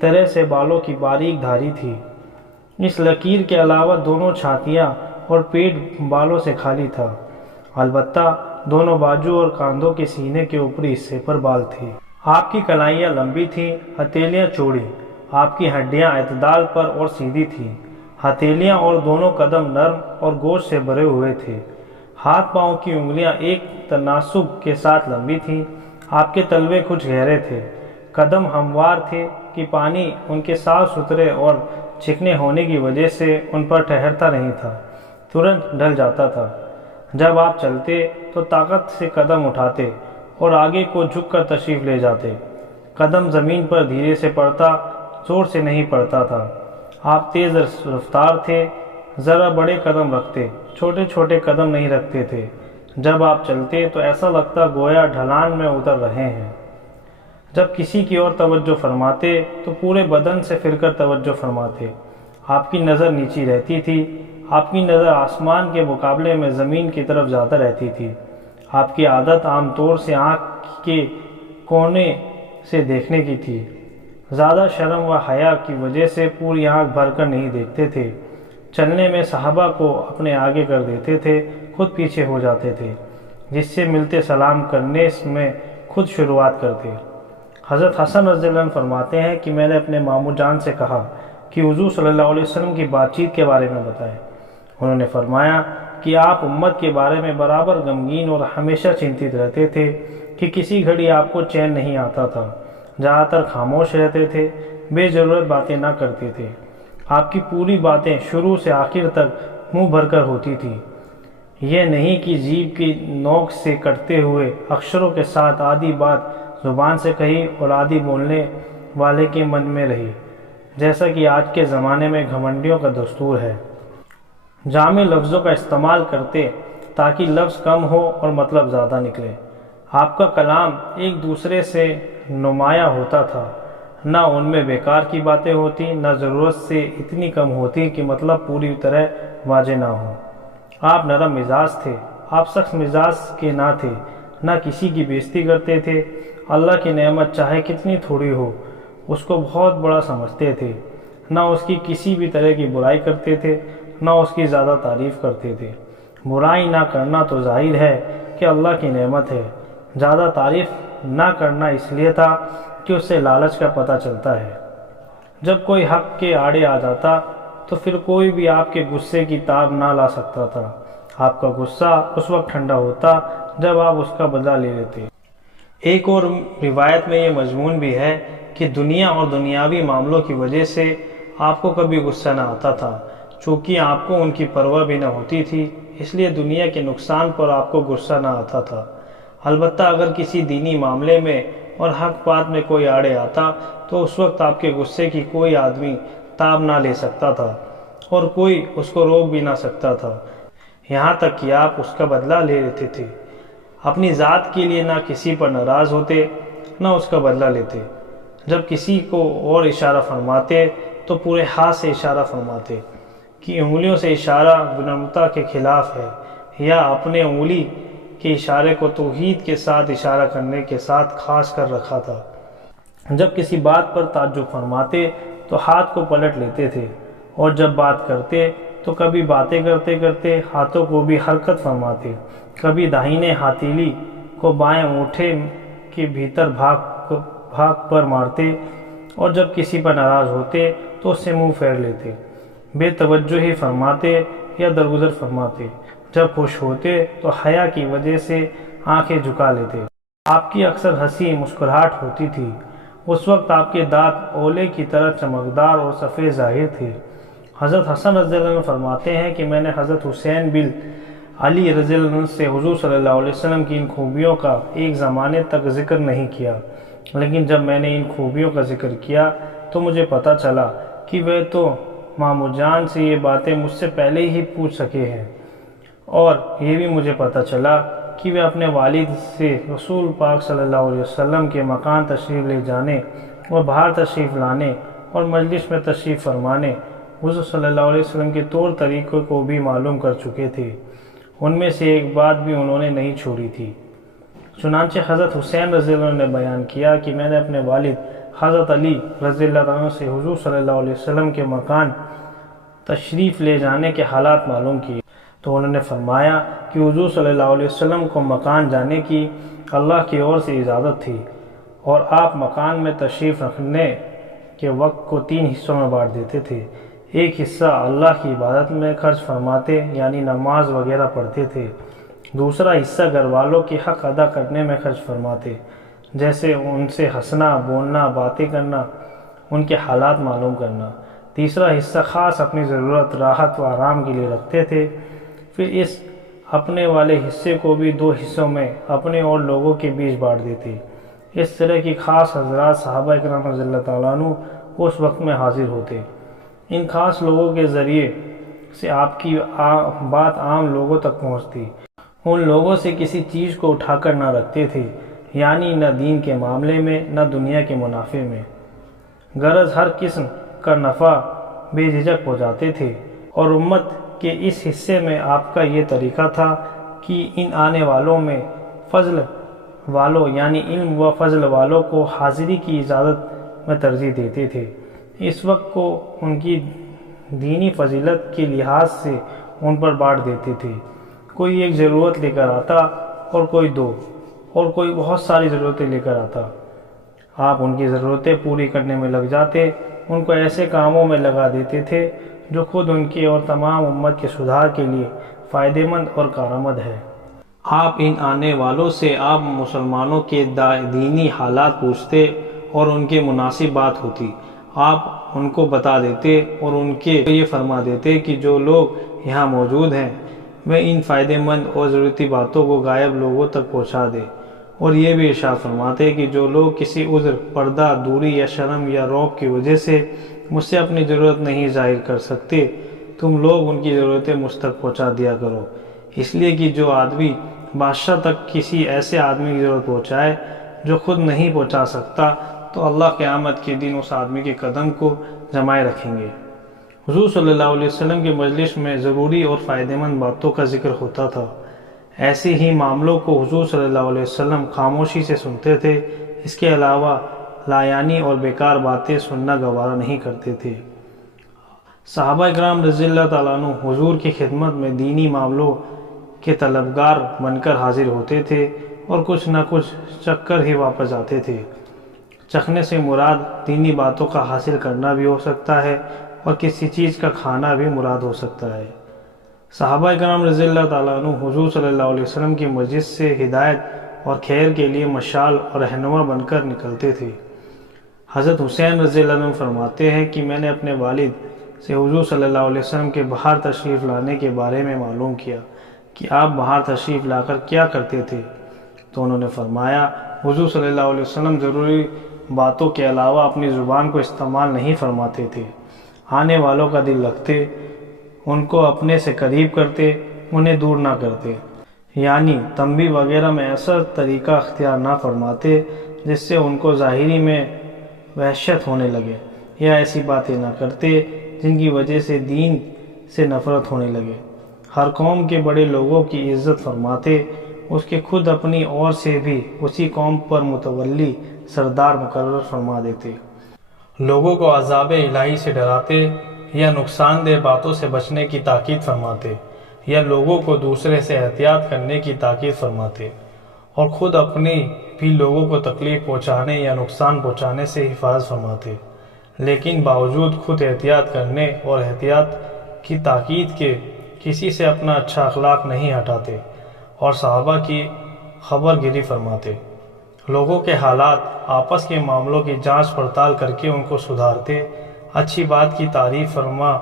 طرح سے بالوں کی باریک دھاری تھی۔ اس لکیر کے علاوہ دونوں چھاتیاں اور پیٹ بالوں سے خالی تھا، البتہ دونوں بازو اور کاندھوں کے سینے کے اوپری حصے پر بال تھے۔ آپ کی کلائیاں لمبی تھیں، ہتھیلیاں چوڑی، آپ کی ہڈیاں اعتدال پر اور سیدھی تھیں، ہتھیلیاں اور دونوں قدم نرم اور گوشت سے بھرے ہوئے تھے، ہاتھ پاؤں کی انگلیاں ایک تناسب کے ساتھ لمبی تھیں، آپ کے تلوے کچھ گہرے تھے، قدم ہموار تھے کہ پانی ان کے صاف ستھرے اور چکنے ہونے کی وجہ سے ان پر ٹھہرتا نہیں تھا، ترنت ڈھل جاتا تھا۔ جب آپ چلتے تو طاقت سے قدم اٹھاتے اور آگے کو جھک کر تشریف لے جاتے، قدم زمین پر دھیرے سے پڑتا، زور سے نہیں پڑتا تھا۔ آپ تیز رفتار تھے، ذرا بڑے قدم رکھتے، چھوٹے چھوٹے قدم نہیں رکھتے تھے۔ جب آپ چلتے تو ایسا لگتا گویا ڈھلان میں اتر رہے ہیں۔ جب کسی کی اور توجہ فرماتے تو پورے بدن سے پھر کر توجہ فرماتے۔ آپ کی نظر نیچی رہتی تھی، آپ کی نظر آسمان کے مقابلے میں زمین کی طرف زیادہ رہتی تھی۔ آپ کی عادت عام طور سے آنکھ کے کونے سے دیکھنے کی تھی، زیادہ شرم و حیا کی وجہ سے پوری آنکھ بھر کر نہیں دیکھتے تھے۔ چلنے میں صحابہ کو اپنے آگے کر دیتے تھے، خود پیچھے ہو جاتے تھے، جس سے ملتے سلام کرنے میں خود شروعات کرتے۔ حضرت حسن رضی اللہ عنہ فرماتے ہیں کہ میں نے اپنے ماموں جان سے کہا کہ حضور صلی اللہ علیہ وسلم کی بات چیت کے بارے میں بتائیں۔ انہوں نے فرمایا کہ آپ امت کے بارے میں برابر غمگین اور ہمیشہ چنتت رہتے تھے کہ کسی گھڑی آپ کو چین نہیں آتا تھا، زیادہ تر خاموش رہتے تھے، بے ضرورت باتیں نہ کرتے تھے۔ آپ کی پوری باتیں شروع سے آخر تک منہ بھر کر ہوتی تھی، یہ نہیں کہ جیب کی نوک سے کٹتے ہوئے اکشروں کے ساتھ آدھی بات زبان سے کہی اور آدھی بولنے والے کے من میں رہی، جیسا کہ آج کے زمانے میں گھمنڈیوں کا دستور ہے۔ جامع لفظوں کا استعمال کرتے تاکہ لفظ کم ہو اور مطلب زیادہ نکلے۔ آپ کا کلام ایک دوسرے سے نمایاں ہوتا تھا، نہ ان میں بیکار کی باتیں ہوتی، نہ ضرورت سے اتنی کم ہوتی کہ مطلب پوری طرح واضح نہ ہو۔ آپ نرم مزاج تھے، آپ سخت مزاج کے نہ تھے، نہ کسی کی بےزتی کرتے تھے۔ اللہ کی نعمت چاہے کتنی تھوڑی ہو، اس کو بہت بڑا سمجھتے تھے، نہ اس کی کسی بھی طرح کی برائی کرتے تھے، نہ اس کی زیادہ تعریف کرتے تھے۔ برائی نہ کرنا تو ظاہر ہے کہ اللہ کی نعمت ہے، زیادہ تعریف نہ کرنا اس لیے تھا کہ اس سے لالچ کا پتہ چلتا ہے۔ جب کوئی حق کے آڑے آ جاتا تو پھر کوئی بھی آپ کے غصے کی تاب نہ لا سکتا تھا۔ آپ کا غصہ اس وقت ٹھنڈا ہوتا جب آپ اس کا بدلہ لے لیتے۔ ایک اور روایت میں یہ مضمون بھی ہے کہ دنیا اور دنیاوی معاملوں کی وجہ سے آپ کو کبھی غصہ نہ آتا تھا، چونکہ آپ کو ان کی پرواہ بھی نہ ہوتی تھی، اس لیے دنیا کے نقصان پر آپ کو غصہ نہ آتا تھا۔ البتہ اگر کسی دینی معاملے میں اور حق بات میں کوئی آڑے آتا تو اس وقت آپ کے غصے کی کوئی آدمی تاب نہ لے سکتا تھا اور کوئی اس کو روک بھی نہ سکتا تھا، یہاں تک کہ آپ اس کا بدلہ لے لیتے تھے۔ اپنی ذات کے لیے نہ کسی پر ناراض ہوتے، نہ اس کا بدلہ لیتے۔ جب کسی کو اور اشارہ فرماتے تو پورے ہاتھ سے اشارہ فرماتے کہ انگلیوں سے اشارہ ونمرتا کے خلاف ہے، یا اپنے انگلی کے اشارے کو توحید کے ساتھ اشارہ کرنے کے ساتھ خاص کر رکھا تھا۔ جب کسی بات پر تعجب فرماتے تو ہاتھ کو پلٹ لیتے تھے، اور جب بات کرتے تو کبھی باتیں کرتے کرتے ہاتھوں کو بھی حرکت فرماتے، کبھی داہنے ہتھیلی کو بائیں انگوٹھے کے بھیتر بھاگ پر مارتے، اور جب کسی پر ناراض ہوتے تو اس سے منہ پھیر لیتے، بے توجہی فرماتے یا درگزر فرماتے۔ جب خوش ہوتے تو حیا کی وجہ سے آنکھیں جھکا لیتے۔ آپ کی اکثر ہنسی مسکراہٹ ہوتی تھی، اس وقت آپ کے دانت اولے کی طرح چمکدار اور سفید ظاہر تھے۔ حضرت حسن رضی اللہ عنہ فرماتے ہیں کہ میں نے حضرت حسین بن علی رضی اللہ عنہ سے حضور صلی اللہ علیہ وسلم کی ان خوبیوں کا ایک زمانے تک ذکر نہیں کیا، لیکن جب میں نے ان خوبیوں کا ذکر کیا تو مجھے پتہ چلا کہ وہ تو ماموں جان سے یہ باتیں مجھ سے پہلے ہی پوچھ سکے ہیں، اور یہ بھی مجھے پتہ چلا کہ وہ اپنے والد سے رسول پاک صلی اللہ علیہ وسلم کے مکان تشریف لے جانے اور باہر تشریف لانے اور مجلس میں تشریف فرمانے حضور صلی اللہ علیہ وسلم کے طور طریقے کو بھی معلوم کر چکے تھے۔ ان میں سے ایک بات بھی انہوں نے نہیں چھوڑی تھی۔ چنانچہ حضرت حسین رضی اللہ عنہ نے بیان کیا کہ میں نے اپنے والد حضرت علی رضی اللہ عنہ سے حضور صلی اللہ علیہ وسلم کے مکان تشریف لے جانے کے حالات معلوم کیے تو انہوں نے فرمایا کہ حضور صلی اللہ علیہ وسلم کو مکان جانے کی اللہ کی اور سے اجازت تھی، اور آپ مکان میں تشریف رکھنے کے وقت کو 3 حصوں میں بانٹ دیتے تھے۔ ایک حصہ اللہ کی عبادت میں خرچ فرماتے، یعنی نماز وغیرہ پڑھتے تھے۔ دوسرا حصہ گھر والوں کے حق ادا کرنے میں خرچ فرماتے، جیسے ان سے ہنسنا، بولنا، باتیں کرنا، ان کے حالات معلوم کرنا۔ تیسرا حصہ خاص اپنی ضرورت، راحت و آرام کے لیے رکھتے تھے۔ پھر اس اپنے والے حصے کو بھی 2 حصوں میں اپنے اور لوگوں کے بیچ بانٹ دیتے۔ اس طرح کی خاص حضرات صحابہ کرام رضی اللہ تعالیٰ عنہ اس وقت میں حاضر ہوتے۔ ان خاص لوگوں کے ذریعے سے آپ کی بات عام لوگوں تک پہنچتی۔ ان لوگوں سے کسی چیز کو اٹھا کر نہ رکھتے تھے، یعنی نہ دین کے معاملے میں نہ دنیا کے منافع میں، غرض ہر قسم کا نفع بے جھجک پہنچاتے تھے۔ اور امت کے اس حصے میں آپ کا یہ طریقہ تھا کہ ان آنے والوں میں فضل والوں یعنی علم و فضل والوں کو حاضری کی اجازت میں ترجیح دیتے تھے۔ اس وقت کو ان کی دینی فضیلت کے لحاظ سے ان پر بانٹ دیتے تھے۔ کوئی ایک ضرورت لے کر آتا اور کوئی 2 اور کوئی بہت ساری ضرورتیں لے کر آتا۔ آپ ان کی ضرورتیں پوری کرنے میں لگ جاتے، ان کو ایسے کاموں میں لگا دیتے تھے جو خود ان کے اور تمام امت کے سدھار کے لیے فائدہ مند اور کارآمد ہے۔ آپ ان آنے والوں سے آپ مسلمانوں کے دینی حالات پوچھتے اور ان کے مناسب بات ہوتی۔ آپ ان کو بتا دیتے اور ان کے یہ فرما دیتے کہ جو لوگ یہاں موجود ہیں وہ ان فائدہ مند اور ضرورتی باتوں کو غائب لوگوں تک پہنچا دے، اور یہ بھی ارشاد فرماتے کہ جو لوگ کسی عذر، پردہ، دوری یا شرم یا روب کی وجہ سے مجھ سے اپنی ضرورت نہیں ظاہر کر سکتے، تم لوگ ان کی ضرورتیں مجھ تک پہنچا دیا کرو، اس لیے کہ جو آدمی بادشاہ تک کسی ایسے آدمی کی ضرورت پہنچائے جو خود نہیں پہنچا سکتا، تو اللہ قیامت کے دن اس آدمی کے قدم کو جمائے رکھیں گے۔ حضور صلی اللہ علیہ وسلم کے مجلس میں ضروری اور فائدہ مند باتوں کا ذکر ہوتا تھا۔ ایسے ہی معاملوں کو حضور صلی اللہ علیہ وسلم خاموشی سے سنتے تھے، اس کے علاوہ لایانی اور بیکار باتیں سننا گوارا نہیں کرتے تھے۔ صحابہ کرام رضی اللہ تعالیٰ عنہ حضور کی خدمت میں دینی معاملوں کے طلبگار بن کر حاضر ہوتے تھے اور کچھ نہ کچھ چکھ کر ہی واپس آتے تھے۔ چکھنے سے مراد دینی باتوں کا حاصل کرنا بھی ہو سکتا ہے اور کسی چیز کا کھانا بھی مراد ہو سکتا ہے۔ صحابہ کرام رضی اللہ تعالیٰ عنہ حضور صلی اللہ علیہ وسلم کی مجلس سے ہدایت اور خیر کے لیے مشعل اور رہنما بن کر نکلتے تھے۔ حضرت حسین رضی اللہ عنہ فرماتے ہیں کہ میں نے اپنے والد سے حضور صلی اللہ علیہ وسلم کے باہر تشریف لانے کے بارے میں معلوم کیا کہ آپ باہر تشریف لا کر کیا کرتے تھے، تو انہوں نے فرمایا حضور صلی اللہ علیہ وسلم ضروری باتوں کے علاوہ اپنی زبان کو استعمال نہیں فرماتے تھے، آنے والوں کا دل رکھتے، ان کو اپنے سے قریب کرتے، انہیں دور نہ کرتے، یعنی تنبیہ وغیرہ میں ایسا طریقہ اختیار نہ فرماتے جس سے ان کو ظاہری میں وحشت ہونے لگے، یا ایسی باتیں نہ کرتے جن کی وجہ سے دین سے نفرت ہونے لگے۔ ہر قوم کے بڑے لوگوں کی عزت فرماتے، اس کے خود اپنی اور سے بھی اسی قوم پر متولی سردار مقرر فرما دیتے۔ لوگوں کو عذاب الہی سے ڈراتے یا نقصان دہ باتوں سے بچنے کی تاکید فرماتے، یا لوگوں کو دوسرے سے احتیاط کرنے کی تاکید فرماتے، اور خود اپنی بھی لوگوں کو تکلیف پہنچانے یا نقصان پہنچانے سے حفاظت فرماتے، لیکن باوجود خود احتیاط کرنے اور احتیاط کی تاکید کے کسی سے اپنا اچھا اخلاق نہیں ہٹاتے، اور صحابہ کی خبر گیری فرماتے۔ لوگوں کے حالات، آپس کے معاملوں کی جانچ پڑتال کر کے ان کو سدھارتے، اچھی بات کی تعریف فرما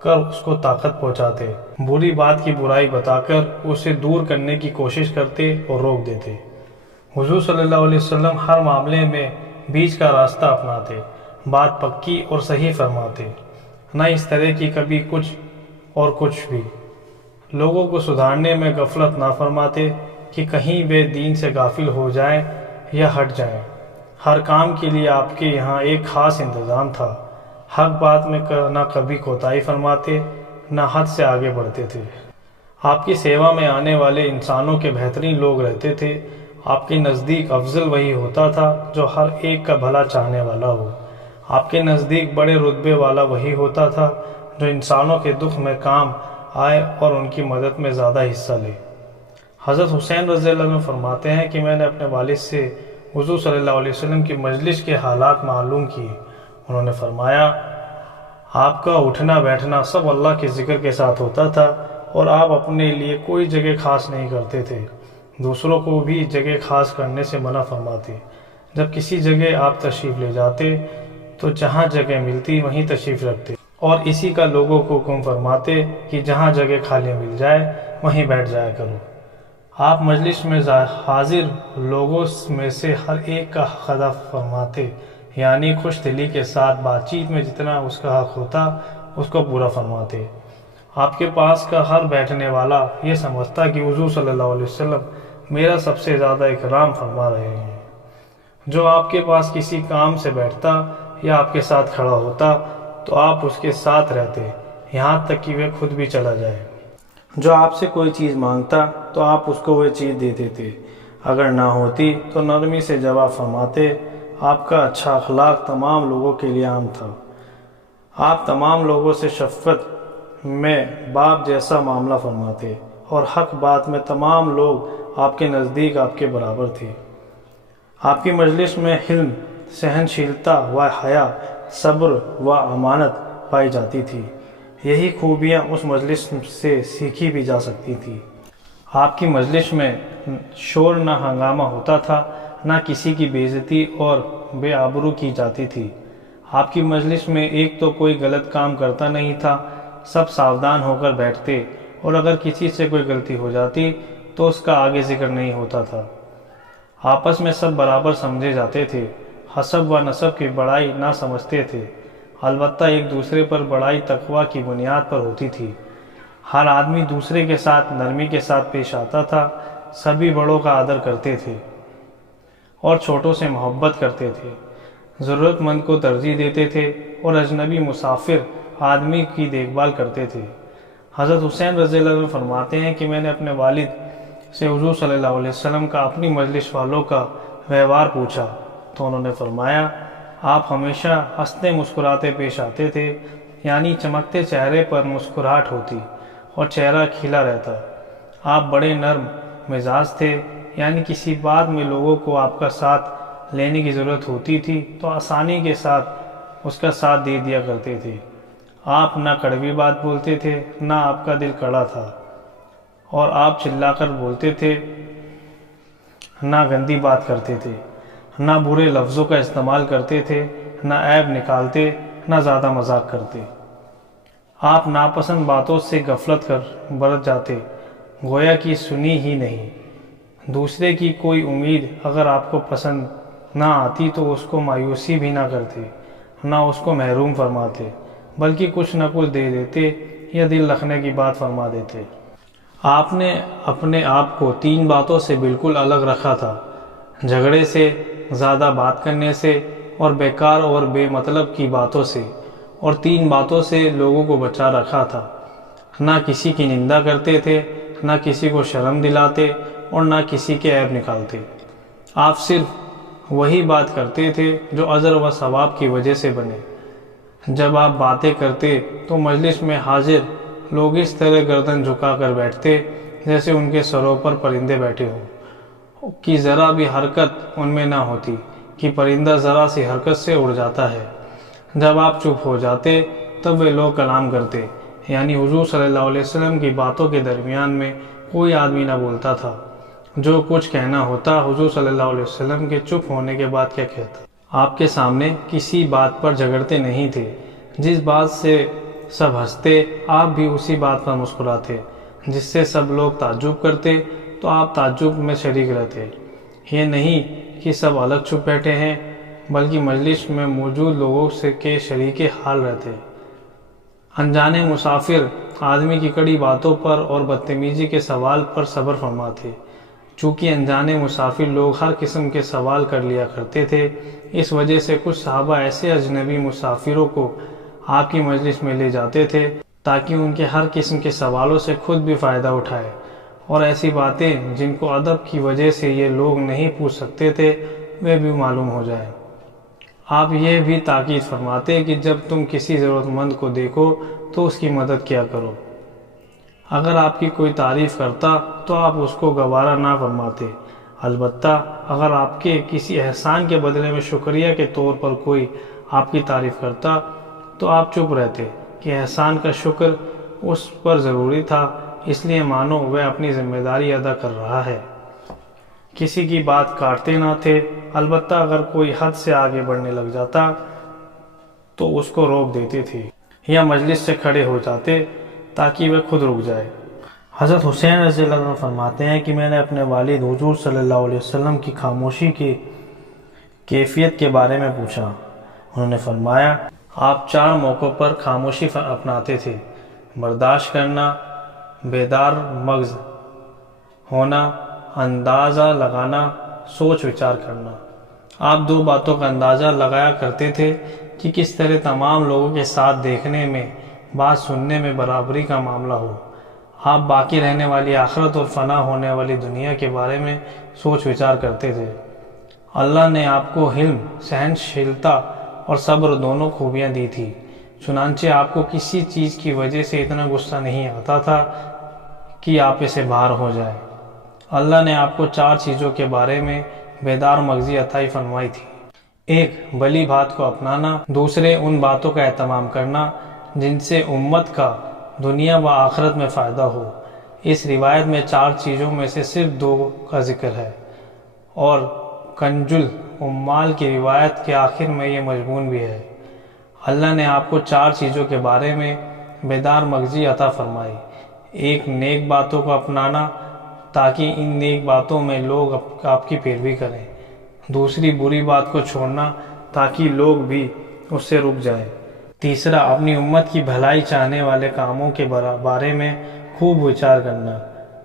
کر اس کو طاقت پہنچاتے، بری بات کی برائی بتا کر اسے دور کرنے کی کوشش کرتے اور روک دیتے۔ حضور صلی اللہ علیہ وسلم ہر معاملے میں بیچ کا راستہ اپناتے، بات پکی اور صحیح فرماتے، نہ اس طرح کی کبھی کچھ اور کچھ بھی۔ لوگوں کو سدھارنے میں غفلت نہ فرماتے کہ کہیں وہ دین سے غافل ہو جائیں یا ہٹ جائیں۔ ہر کام کے لیے آپ کے یہاں ایک خاص انتظام تھا۔ حق بات میں نہ کبھی کوتاہی فرماتے، نہ حد سے آگے بڑھتے تھے۔ آپ کی سیوا میں آنے والے انسانوں کے بہترین لوگ رہتے تھے۔ آپ کے نزدیک افضل وہی ہوتا تھا جو ہر ایک کا بھلا چاہنے والا ہو۔ آپ کے نزدیک بڑے رتبے والا وہی ہوتا تھا جو انسانوں کے دکھ میں کام آئے اور ان کی مدد میں زیادہ حصہ لے۔ حضرت حسین رضی اللہ عنہ فرماتے ہیں کہ میں نے اپنے والد سے حضور صلی اللہ علیہ وسلم کی مجلس کے حالات معلوم کیے۔ انہوں نے فرمایا آپ کا اٹھنا بیٹھنا سب اللہ کے ذکر کے ساتھ ہوتا تھا اور آپ اپنے لیے کوئی جگہ خاص نہیں کرتے تھے، دوسروں کو بھی جگہ خاص کرنے سے منع فرماتے۔ جب کسی جگہ آپ تشریف لے جاتے تو جہاں جگہ ملتی وہیں تشریف رکھتے اور اسی کا لوگوں کو حکم فرماتے کہ جہاں جگہ خالی مل جائے وہیں بیٹھ جایا کرو۔ آپ مجلس میں حاضر لوگوں میں سے ہر ایک کا حق ادا فرماتے، یعنی خوش دلی کے ساتھ بات چیت میں جتنا اس کا حق ہوتا اس کو پورا فرماتے۔ آپ کے پاس کا ہر بیٹھنے والا یہ سمجھتا کہ حضور صلی اللہ علیہ وسلم میرا سب سے زیادہ اکرام فرما رہے ہیں۔ جو آپ کے پاس کسی کام سے بیٹھتا یا آپ کے ساتھ کھڑا ہوتا تو آپ اس کے ساتھ رہتے یہاں تک کہ وہ خود بھی چلا جائے۔ جو آپ سے کوئی چیز مانگتا تو آپ اس کو وہ چیز دیتے تھے، اگر نہ ہوتی تو نرمی سے جواب فرماتے۔ آپ کا اچھا اخلاق تمام لوگوں کے لیے عام تھا۔ آپ تمام لوگوں سے شفقت میں باپ جیسا معاملہ فرماتے اور حق بات میں تمام لوگ آپ کے نزدیک آپ کے برابر تھے۔ آپ کی مجلس میں حلم، سہنشیلتا و حیا، صبر و امانت پائی جاتی تھی۔ یہی خوبیاں اس مجلس سے سیکھی بھی جا سکتی تھی۔ آپ کی مجلس میں شور نہ ہنگامہ ہوتا تھا، نہ کسی کی بے عزتی اور بے آبرو کی جاتی تھی۔ آپ کی مجلس میں ایک تو کوئی غلط کام کرتا نہیں تھا، سب ساودھان ہو کر بیٹھتے اور اگر کسی سے کوئی غلطی ہو جاتی تو اس کا آگے ذکر نہیں ہوتا تھا۔ آپس میں سب برابر سمجھے جاتے تھے، حسب و نسب کی بڑائی نہ سمجھتے تھے، البتہ ایک دوسرے پر بڑائی تقویٰ کی بنیاد پر ہوتی تھی۔ ہر آدمی دوسرے کے ساتھ نرمی کے ساتھ پیش آتا تھا، سبھی بڑوں کا آدر کرتے تھے اور چھوٹوں سے محبت کرتے تھے، ضرورت مند کو ترجیح دیتے تھے اور اجنبی مسافر آدمی کی دیکھ بھال کرتے تھے۔ حضرت حسین رضی اللہ عنہ فرماتے ہیں کہ میں نے اپنے والد سے حضور صلی اللہ علیہ وسلم کا اپنی مجلس والوں کا ویوہار پوچھا تو انہوں نے فرمایا آپ ہمیشہ ہنستے مسکراتے پیش آتے تھے، یعنی چمکتے چہرے پر مسکراہٹ ہوتی اور چہرہ کھلا رہتا۔ آپ بڑے نرم مزاج تھے، یعنی کسی بات میں لوگوں کو آپ کا ساتھ لینے کی ضرورت ہوتی تھی تو آسانی کے ساتھ اس کا ساتھ دے دیا کرتے تھے۔ آپ نہ کڑوی بات بولتے تھے نہ آپ کا دل کڑا تھا، اور آپ چلا کر بولتے تھے نہ گندی بات کرتے تھے، نہ برے لفظوں کا استعمال کرتے تھے، نہ عیب نکالتے، نہ زیادہ مذاق کرتے۔ آپ ناپسند باتوں سے غفلت کر برت جاتے، گویا کہ سنی ہی نہیں۔ دوسرے کی کوئی امید اگر آپ کو پسند نہ آتی تو اس کو مایوسی بھی نہ کرتے، نہ اس کو محروم فرماتے، بلکہ کچھ نہ کچھ دے دیتے یا دل رکھنے کی بات فرما دیتے۔ آپ نے اپنے آپ کو 3 باتوں سے بالکل الگ رکھا تھا: جھگڑے سے، زیادہ بات کرنے سے اور بیکار اور بے مطلب کی باتوں سے، اور 3 باتوں سے لوگوں کو بچا رکھا تھا۔ نہ کسی کی نندا کرتے تھے، نہ کسی کو شرم دلاتے اور نہ کسی کے عیب نکالتے۔ آپ صرف وہی بات کرتے تھے جو اجر و ثواب کی وجہ سے بنے۔ جب آپ باتیں کرتے تو مجلس میں حاضر لوگ اس طرح گردن جھکا کر بیٹھتے جیسے ان کے سروں پر پرندے بیٹھے ہوں، کہ ذرا بھی حرکت ان میں نہ ہوتی کہ پرندہ ذرا سی حرکت سے اڑ جاتا ہے۔ جب آپ چپ ہو جاتے تب وہ لوگ کلام کرتے، یعنی حضور صلی اللہ علیہ وسلم کی باتوں کے درمیان میں کوئی آدمی نہ بولتا تھا۔ جو کچھ کہنا ہوتا حضور صلی اللہ علیہ وسلم کے چپ ہونے کے بعد کیا کہتا۔ آپ کے سامنے کسی بات پر جھگڑتے نہیں تھے، جس بات سے سب ہنستے آپ بھی اسی بات پر مسکراتے، جس سے سب لوگ تعجب کرتے تو آپ تعجب میں شریک رہتے۔ یہ نہیں کہ سب الگ چھپ بیٹھے ہیں، بلکہ مجلس میں موجود لوگوں سے کے شریک حال رہتے۔ انجانے مسافر آدمی کی کڑی باتوں پر اور بدتمیزی کے سوال پر صبر فرماتے۔ چونکہ انجانے مسافر لوگ ہر قسم کے سوال کر لیا کرتے تھے، اس وجہ سے کچھ صحابہ ایسے اجنبی مسافروں کو آپ کی مجلس میں لے جاتے تھے تاکہ ان کے ہر قسم کے سوالوں سے خود بھی فائدہ اٹھائے، اور ایسی باتیں جن کو ادب کی وجہ سے یہ لوگ نہیں پوچھ سکتے تھے وہ بھی معلوم ہو جائے۔ آپ یہ بھی تاکید فرماتے کہ جب تم کسی ضرورت مند کو دیکھو تو اس کی مدد کیا کرو۔ اگر آپ کی کوئی تعریف کرتا تو آپ اس کو گوارا نہ فرماتے، البتہ اگر آپ کے کسی احسان کے بدلے میں شکریہ کے طور پر کوئی آپ کی تعریف کرتا تو آپ چپ رہتے کہ احسان کا شکر اس پر ضروری تھا، اس لیے مانو وہ اپنی ذمہ داری ادا کر رہا ہے۔ کسی کی بات کاٹتے نہ تھے، البتہ اگر کوئی حد سے آگے بڑھنے لگ جاتا تو اس کو روک دیتے تھے یا مجلس سے کھڑے ہو جاتے تاکہ وہ خود رک جائے۔ حضرت حسین رضی اللہ عنہ فرماتے ہیں کہ میں نے اپنے والد حضور صلی اللہ علیہ وسلم کی خاموشی کی کیفیت کے بارے میں پوچھا۔ انہوں نے فرمایا آپ 4 موقعوں پر خاموشی اپناتے تھے: برداشت کرنا، بیدار مغز ہونا، اندازہ لگانا، سوچ وچار کرنا۔ آپ 2 باتوں کا اندازہ لگایا کرتے تھے کہ کس طرح تمام لوگوں کے ساتھ دیکھنے میں، بات سننے میں برابری کا معاملہ ہو۔ آپ باقی رہنے والی آخرت اور فنا ہونے والی دنیا کے بارے میں سوچ وچار کرتے تھے۔ اللہ نے آپ کو حلم، سہنشیلتا اور صبر دونوں خوبیاں دی تھی، چنانچہ آپ کو کسی چیز کی وجہ سے اتنا غصہ نہیں آتا تھا کہ آپ اسے باہر ہو جائے۔ اللہ نے آپ کو 4 چیزوں کے بارے میں بیدار مغزی عطائی فرمائی تھی: 1 بھلی بات کو اپنانا، 2 ان باتوں کا اہتمام کرنا جن سے امت کا دنیا و آخرت میں فائدہ ہو۔ اس روایت میں 4 چیزوں میں سے صرف 2 کا ذکر ہے، اور کنز العمال کی روایت کے آخر میں یہ مضمون بھی ہے۔ اللہ نے آپ کو 4 چیزوں کے بارے میں بیدار مغزی عطا فرمائی: 1 نیک باتوں کو اپنانا تاکہ ان نیک باتوں میں لوگ آپ کی پیروی کریں، 2 بری بات کو چھوڑنا تاکہ لوگ بھی اس سے رک جائیں، 3 اپنی امت کی بھلائی چاہنے والے کاموں کے بارے میں خوب وچار کرنا،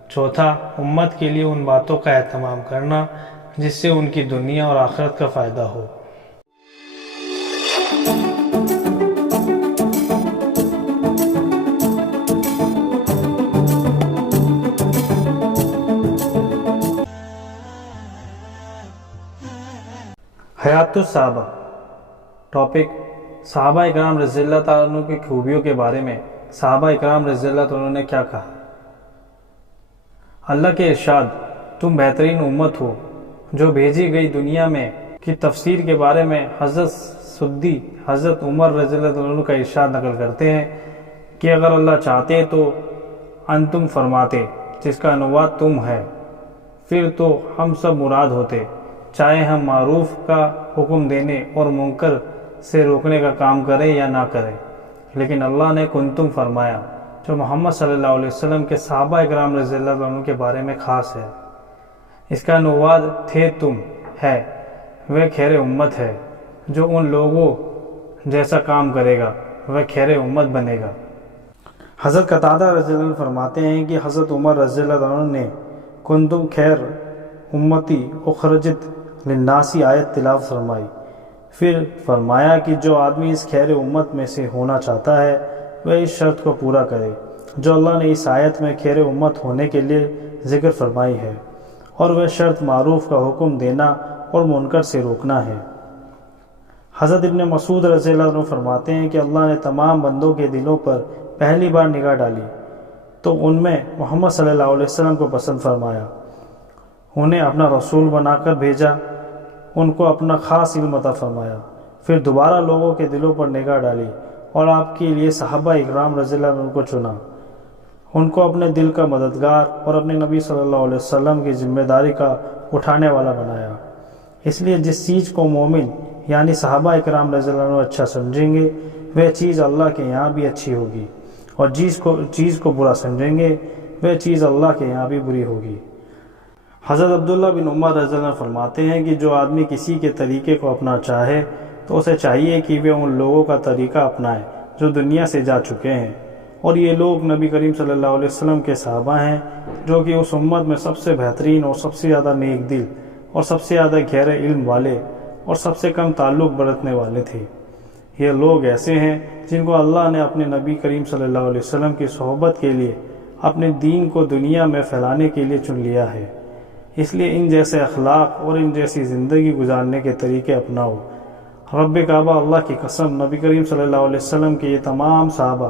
4 امت کے لیے ان باتوں کا اہتمام کرنا جس سے ان کی دنیا اور آخرت کا فائدہ ہو۔ حیات الصحابہ۔ ٹاپک: صحابہ اکرام رضی اللہ تعالیٰ عنہ کی خوبیوں کے بارے میں صحابہ اکرام رضی اللہ تعالیٰ عنہ نے کیا کہا۔ اللہ کے ارشاد: تم بہترین امت ہو جو بھیجی گئی دنیا میں کی تفسیر کے بارے میں حضرت سدی حضرت عمر رضی اللہ عنہ کا ارشاد نقل کرتے ہیں کہ اگر اللہ چاہتے تو انتم فرماتے، جس کا عنوان تم ہے، پھر تو ہم سب مراد ہوتے، چاہے ہم معروف کا حکم دینے اور منکر سے روکنے کا کام کریں یا نہ کریں، لیکن اللہ نے کنتم فرمایا، جو محمد صلی اللہ علیہ وسلم کے صحابہ اکرام رضی اللہ عنہ کے بارے میں خاص ہے۔ اس کا عنوان تھے تم ہے، وہ خیر امت ہے، جو ان لوگوں جیسا کام کرے گا وہ خیر امت بنے گا۔ حضرت قتادہ رضی اللہ عنہ فرماتے ہیں کہ حضرت عمر رضی اللہ عنہ نے کنتم خیر امتی اخرجت للناس آیت تلاوت فرمائی، پھر فرمایا کہ جو آدمی اس خیر امت میں سے ہونا چاہتا ہے وہ اس شرط کو پورا کرے جو اللہ نے اس آیت میں خیر امت ہونے کے لیے ذکر فرمائی ہے، اور وہ شرط معروف کا حکم دینا اور منکر سے روکنا ہے۔ حضرت ابن مسعود رضی اللہ عنہ فرماتے ہیں کہ اللہ نے تمام بندوں کے دلوں پر پہلی بار نگاہ ڈالی تو ان میں محمد صلی اللہ علیہ وسلم کو پسند فرمایا، انہیں اپنا رسول بنا کر بھیجا، ان کو اپنا خاص علم عطا فرمایا، پھر دوبارہ لوگوں کے دلوں پر نگاہ ڈالی اور آپ کے لیے صحابہ اکرام رضی اللہ عنہ کو چنا، ان کو اپنے دل کا مددگار اور اپنے نبی صلی اللہ علیہ وسلم کی ذمہ داری کا اٹھانے والا بنایا۔ اس لیے جس چیز کو مومن یعنی صحابہ اکرام رضی اللہ عنہ اچھا سمجھیں گے وہ چیز اللہ کے یہاں بھی اچھی ہوگی، اور چیز کو برا سمجھیں گے وہ چیز اللہ کے یہاں بھی بری ہوگی۔ حضرت عبداللہ بن عمر رضی اللہ عنہ فرماتے ہیں کہ جو آدمی کسی کے طریقے کو اپنا چاہے تو اسے چاہیے کہ وہ ان لوگوں کا طریقہ اپنائے جو دنیا سے جا چکے ہیں، اور یہ لوگ نبی کریم صلی اللہ علیہ وسلم کے صحابہ ہیں جو کہ اس امت میں سب سے بہترین اور سب سے زیادہ نیک دل اور سب سے زیادہ گہرے علم والے اور سب سے کم تعلق برتنے والے تھے۔ یہ لوگ ایسے ہیں جن کو اللہ نے اپنے نبی کریم صلی اللہ علیہ وسلم کی صحبت کے لیے اپنے دین کو دنیا میں پھیلانے کے لیے چن لیا ہے، اس لیے ان جیسے اخلاق اور ان جیسی زندگی گزارنے کے طریقے اپناؤ۔ رب کعبہ اللہ کی قسم، نبی کریم صلی اللہ علیہ وسلم کے یہ تمام صحابہ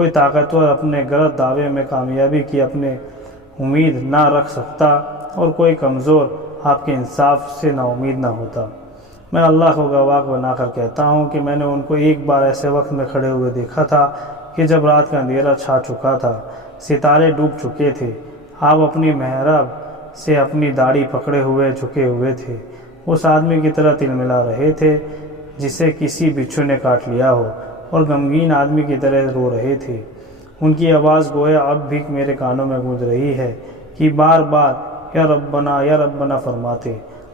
کوئی طاقتور اپنے غلط دعوے میں کامیابی کی اپنے امید نہ رکھ سکتا اور کوئی کمزور آپ کے انصاف سے نا امید نہ ہوتا۔ میں اللہ کو گواہ بنا کر کہتا ہوں کہ میں نے ان کو ایک بار ایسے وقت میں کھڑے ہوئے دیکھا تھا کہ جب رات کا اندھیرا چھا چکا تھا، ستارے ڈوب چکے تھے، آپ اپنی محراب سے اپنی داڑھی پکڑے ہوئے جھکے ہوئے تھے، اس آدمی کی طرح تلملا رہے تھے جسے کسی بچھو نے کاٹ لیا ہو، اور غمگین آدمی کی طرح رو رہے تھے۔ ان کی آواز گویا اب بھی میرے کانوں میں گونج رہی ہے کہ بار بار یا ربنا فرماتے،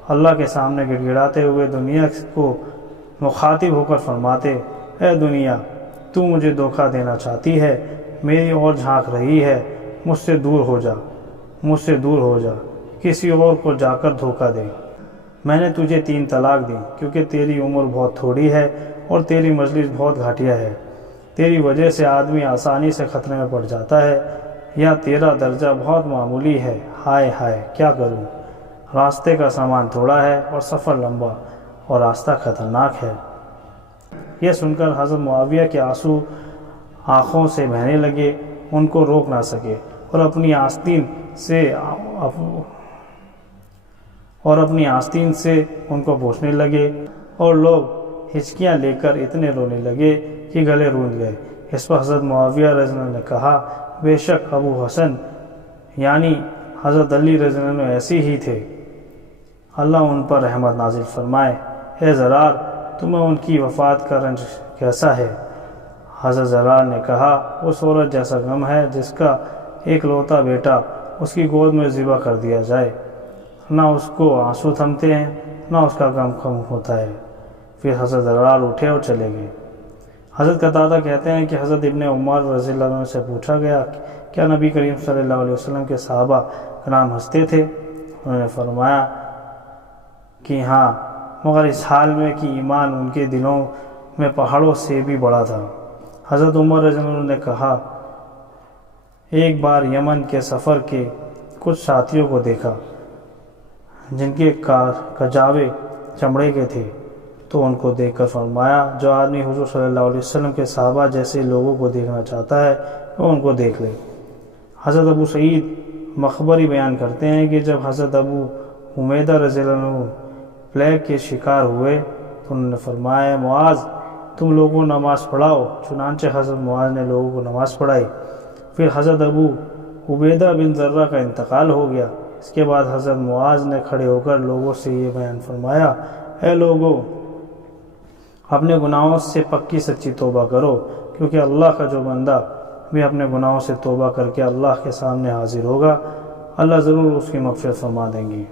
اللہ کے سامنے گڑ گڑاتے ہوئے دنیا کو مخاطب ہو کر فرماتے، اے دنیا، تو مجھے دھوکہ دینا چاہتی ہے، میری اور جھانک رہی ہے، مجھ سے دور ہو جا، کسی اور کو جا کر دھوکہ دے۔ میں نے تجھے 3 طلاق دی کیونکہ تیری عمر بہت تھوڑی ہے اور تیری مجلس بہت گھٹیا ہے، تیری وجہ سے آدمی آسانی سے خطرے میں پڑ جاتا ہے، یا تیرا درجہ بہت معمولی ہے، ہائے ہائے کیا کروں، راستے کا سامان تھوڑا ہے اور سفر لمبا اور راستہ خطرناک ہے۔ یہ سن کر حضرت معاویہ کے آنسو آنکھوں سے بہنے لگے، ان کو روک نہ سکے اور اپنی آستین سے ان کو پوچھنے لگے، اور لوگ ہچکیاں لے کر اتنے رونے لگے کہ گلے روند گئے۔ اس پر حضرت معاویہ رضی اللہ عنہ نے کہا، بے شک ابو حسن یعنی حضرت علی رضی اللہ عنہ ایسے ہی تھے، اللہ ان پر رحمت نازل فرمائے۔ اے زرار، تمہیں ان کی وفات کا رنج کیسا ہے؟ حضرت زرار نے کہا، اس عورت جیسا غم ہے جس کا ایک لوتا بیٹا اس کی گود میں ذبح کر دیا جائے، نہ اس کو آنسو تھمتے ہیں نہ اس کا غم کم ہوتا ہے۔ پھر حضرت زرار اٹھے اور چلے گئے۔ حضرت قتادہ کہتے ہیں کہ حضرت ابن عمر رضی اللہ عنہ سے پوچھا گیا، کیا نبی کریم صلی اللہ علیہ وسلم کے صحابہ کرام ہنستے تھے؟ انہوں نے فرمایا کہ ہاں، مگر اس حال میں کہ ایمان ان کے دلوں میں پہاڑوں سے بھی بڑا تھا۔ حضرت عمر رضی اللہ عنہ نے کہا، ایک بار یمن کے سفر کے کچھ ساتھیوں کو دیکھا جن کے کجاوے چمڑے کے تھے، تو ان کو دیکھ کر فرمایا، جو آدمی حضور صلی اللہ علیہ وسلم کے صحابہ جیسے لوگوں کو دیکھنا چاہتا ہے وہ ان کو دیکھ لے۔ حضرت ابو سعید مخبری بیان کرتے ہیں کہ جب حضرت ابو حمیدہ رضی اللہ عنہ پلیگ کے شکار ہوئے تو انہوں نے فرمایا، معاذ تم لوگوں کو نماز پڑھاؤ۔ چنانچہ حضرت معاذ نے لوگوں کو نماز پڑھائی۔ پھر حضرت ابو عبیدہ بن ذرہ کا انتقال ہو گیا۔ اس کے بعد حضرت معاذ نے کھڑے ہو کر لوگوں سے یہ بیان فرمایا، اے لوگوں، اپنے گناہوں سے پکی سچی توبہ کرو، کیونکہ اللہ کا جو بندہ بھی اپنے گناہوں سے توبہ کر کے اللہ کے سامنے حاضر ہوگا، اللہ ضرور اس کی مغفرت فرما دیں گی۔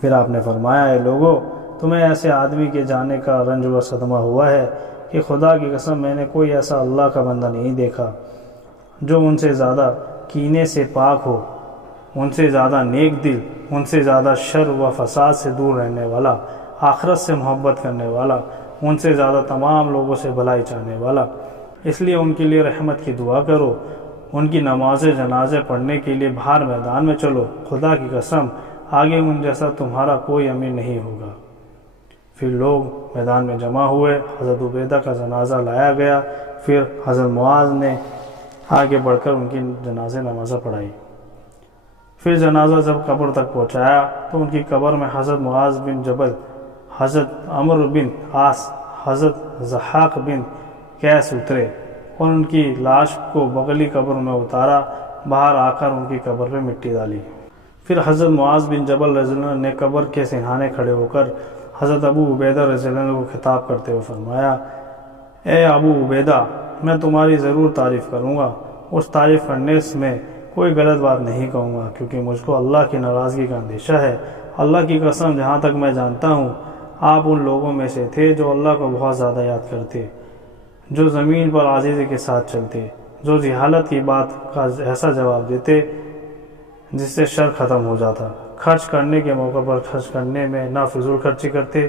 پھر آپ نے فرمایا، اے لوگوں، تمہیں ایسے آدمی کے جانے کا رنج و صدمہ ہوا ہے کہ خدا کی قسم میں نے کوئی ایسا اللہ کا بندہ نہیں دیکھا جو ان سے زیادہ کینے سے پاک ہو، ان سے زیادہ نیک دل، ان سے زیادہ شر و فساد سے دور رہنے والا، آخرت سے محبت کرنے والا، ان سے زیادہ تمام لوگوں سے بھلائی چاہنے والا۔ اس لیے ان کے لیے رحمت کی دعا کرو، ان کی نماز جنازے پڑھنے کے لیے باہر میدان میں چلو، خدا کی قسم آگے ان جیسا تمہارا کوئی امیر نہیں ہوگا۔ پھر لوگ میدان میں جمع ہوئے، حضرت عبیدہ کا جنازہ لایا گیا، پھر حضرت معاذ نے آگے بڑھ کر ان کی جنازے نمازہ پڑھائی۔ پھر جنازہ جب قبر تک پہنچایا تو ان کی قبر میں حضرت معاذ بن جبل، حضرت عمرو بن عاص، حضرت ضحاک بن قیس اترے اور ان کی لاش کو بغلی قبر میں اتارا، باہر آ کر ان کی قبر پہ مٹی ڈالی۔ پھر حضرت معاذ بن جبل رضی اللہ عنہ نے قبر کے سنہانے کھڑے ہو کر حضرت ابو عبیدہ رضی اللہ عنہ کو خطاب کرتے ہوئے فرمایا، اے ابو عبیدہ، میں تمہاری ضرور تعریف کروں گا، اس تعریف کرنے میں کوئی غلط بات نہیں کہوں گا، کیونکہ مجھ کو اللہ کی ناراضگی کا اندیشہ ہے۔ اللہ کی قسم جہاں تک میں جانتا ہوں آپ ان لوگوں میں سے تھے جو اللہ کو بہت زیادہ یاد کرتے، جو زمین پر عاجزی کے ساتھ چلتے، جو جہالت کی بات کا ایسا جواب دیتے جس سے شر ختم ہو جاتا، خرچ کرنے کے موقع پر خرچ کرنے میں نہ فضول خرچی کرتے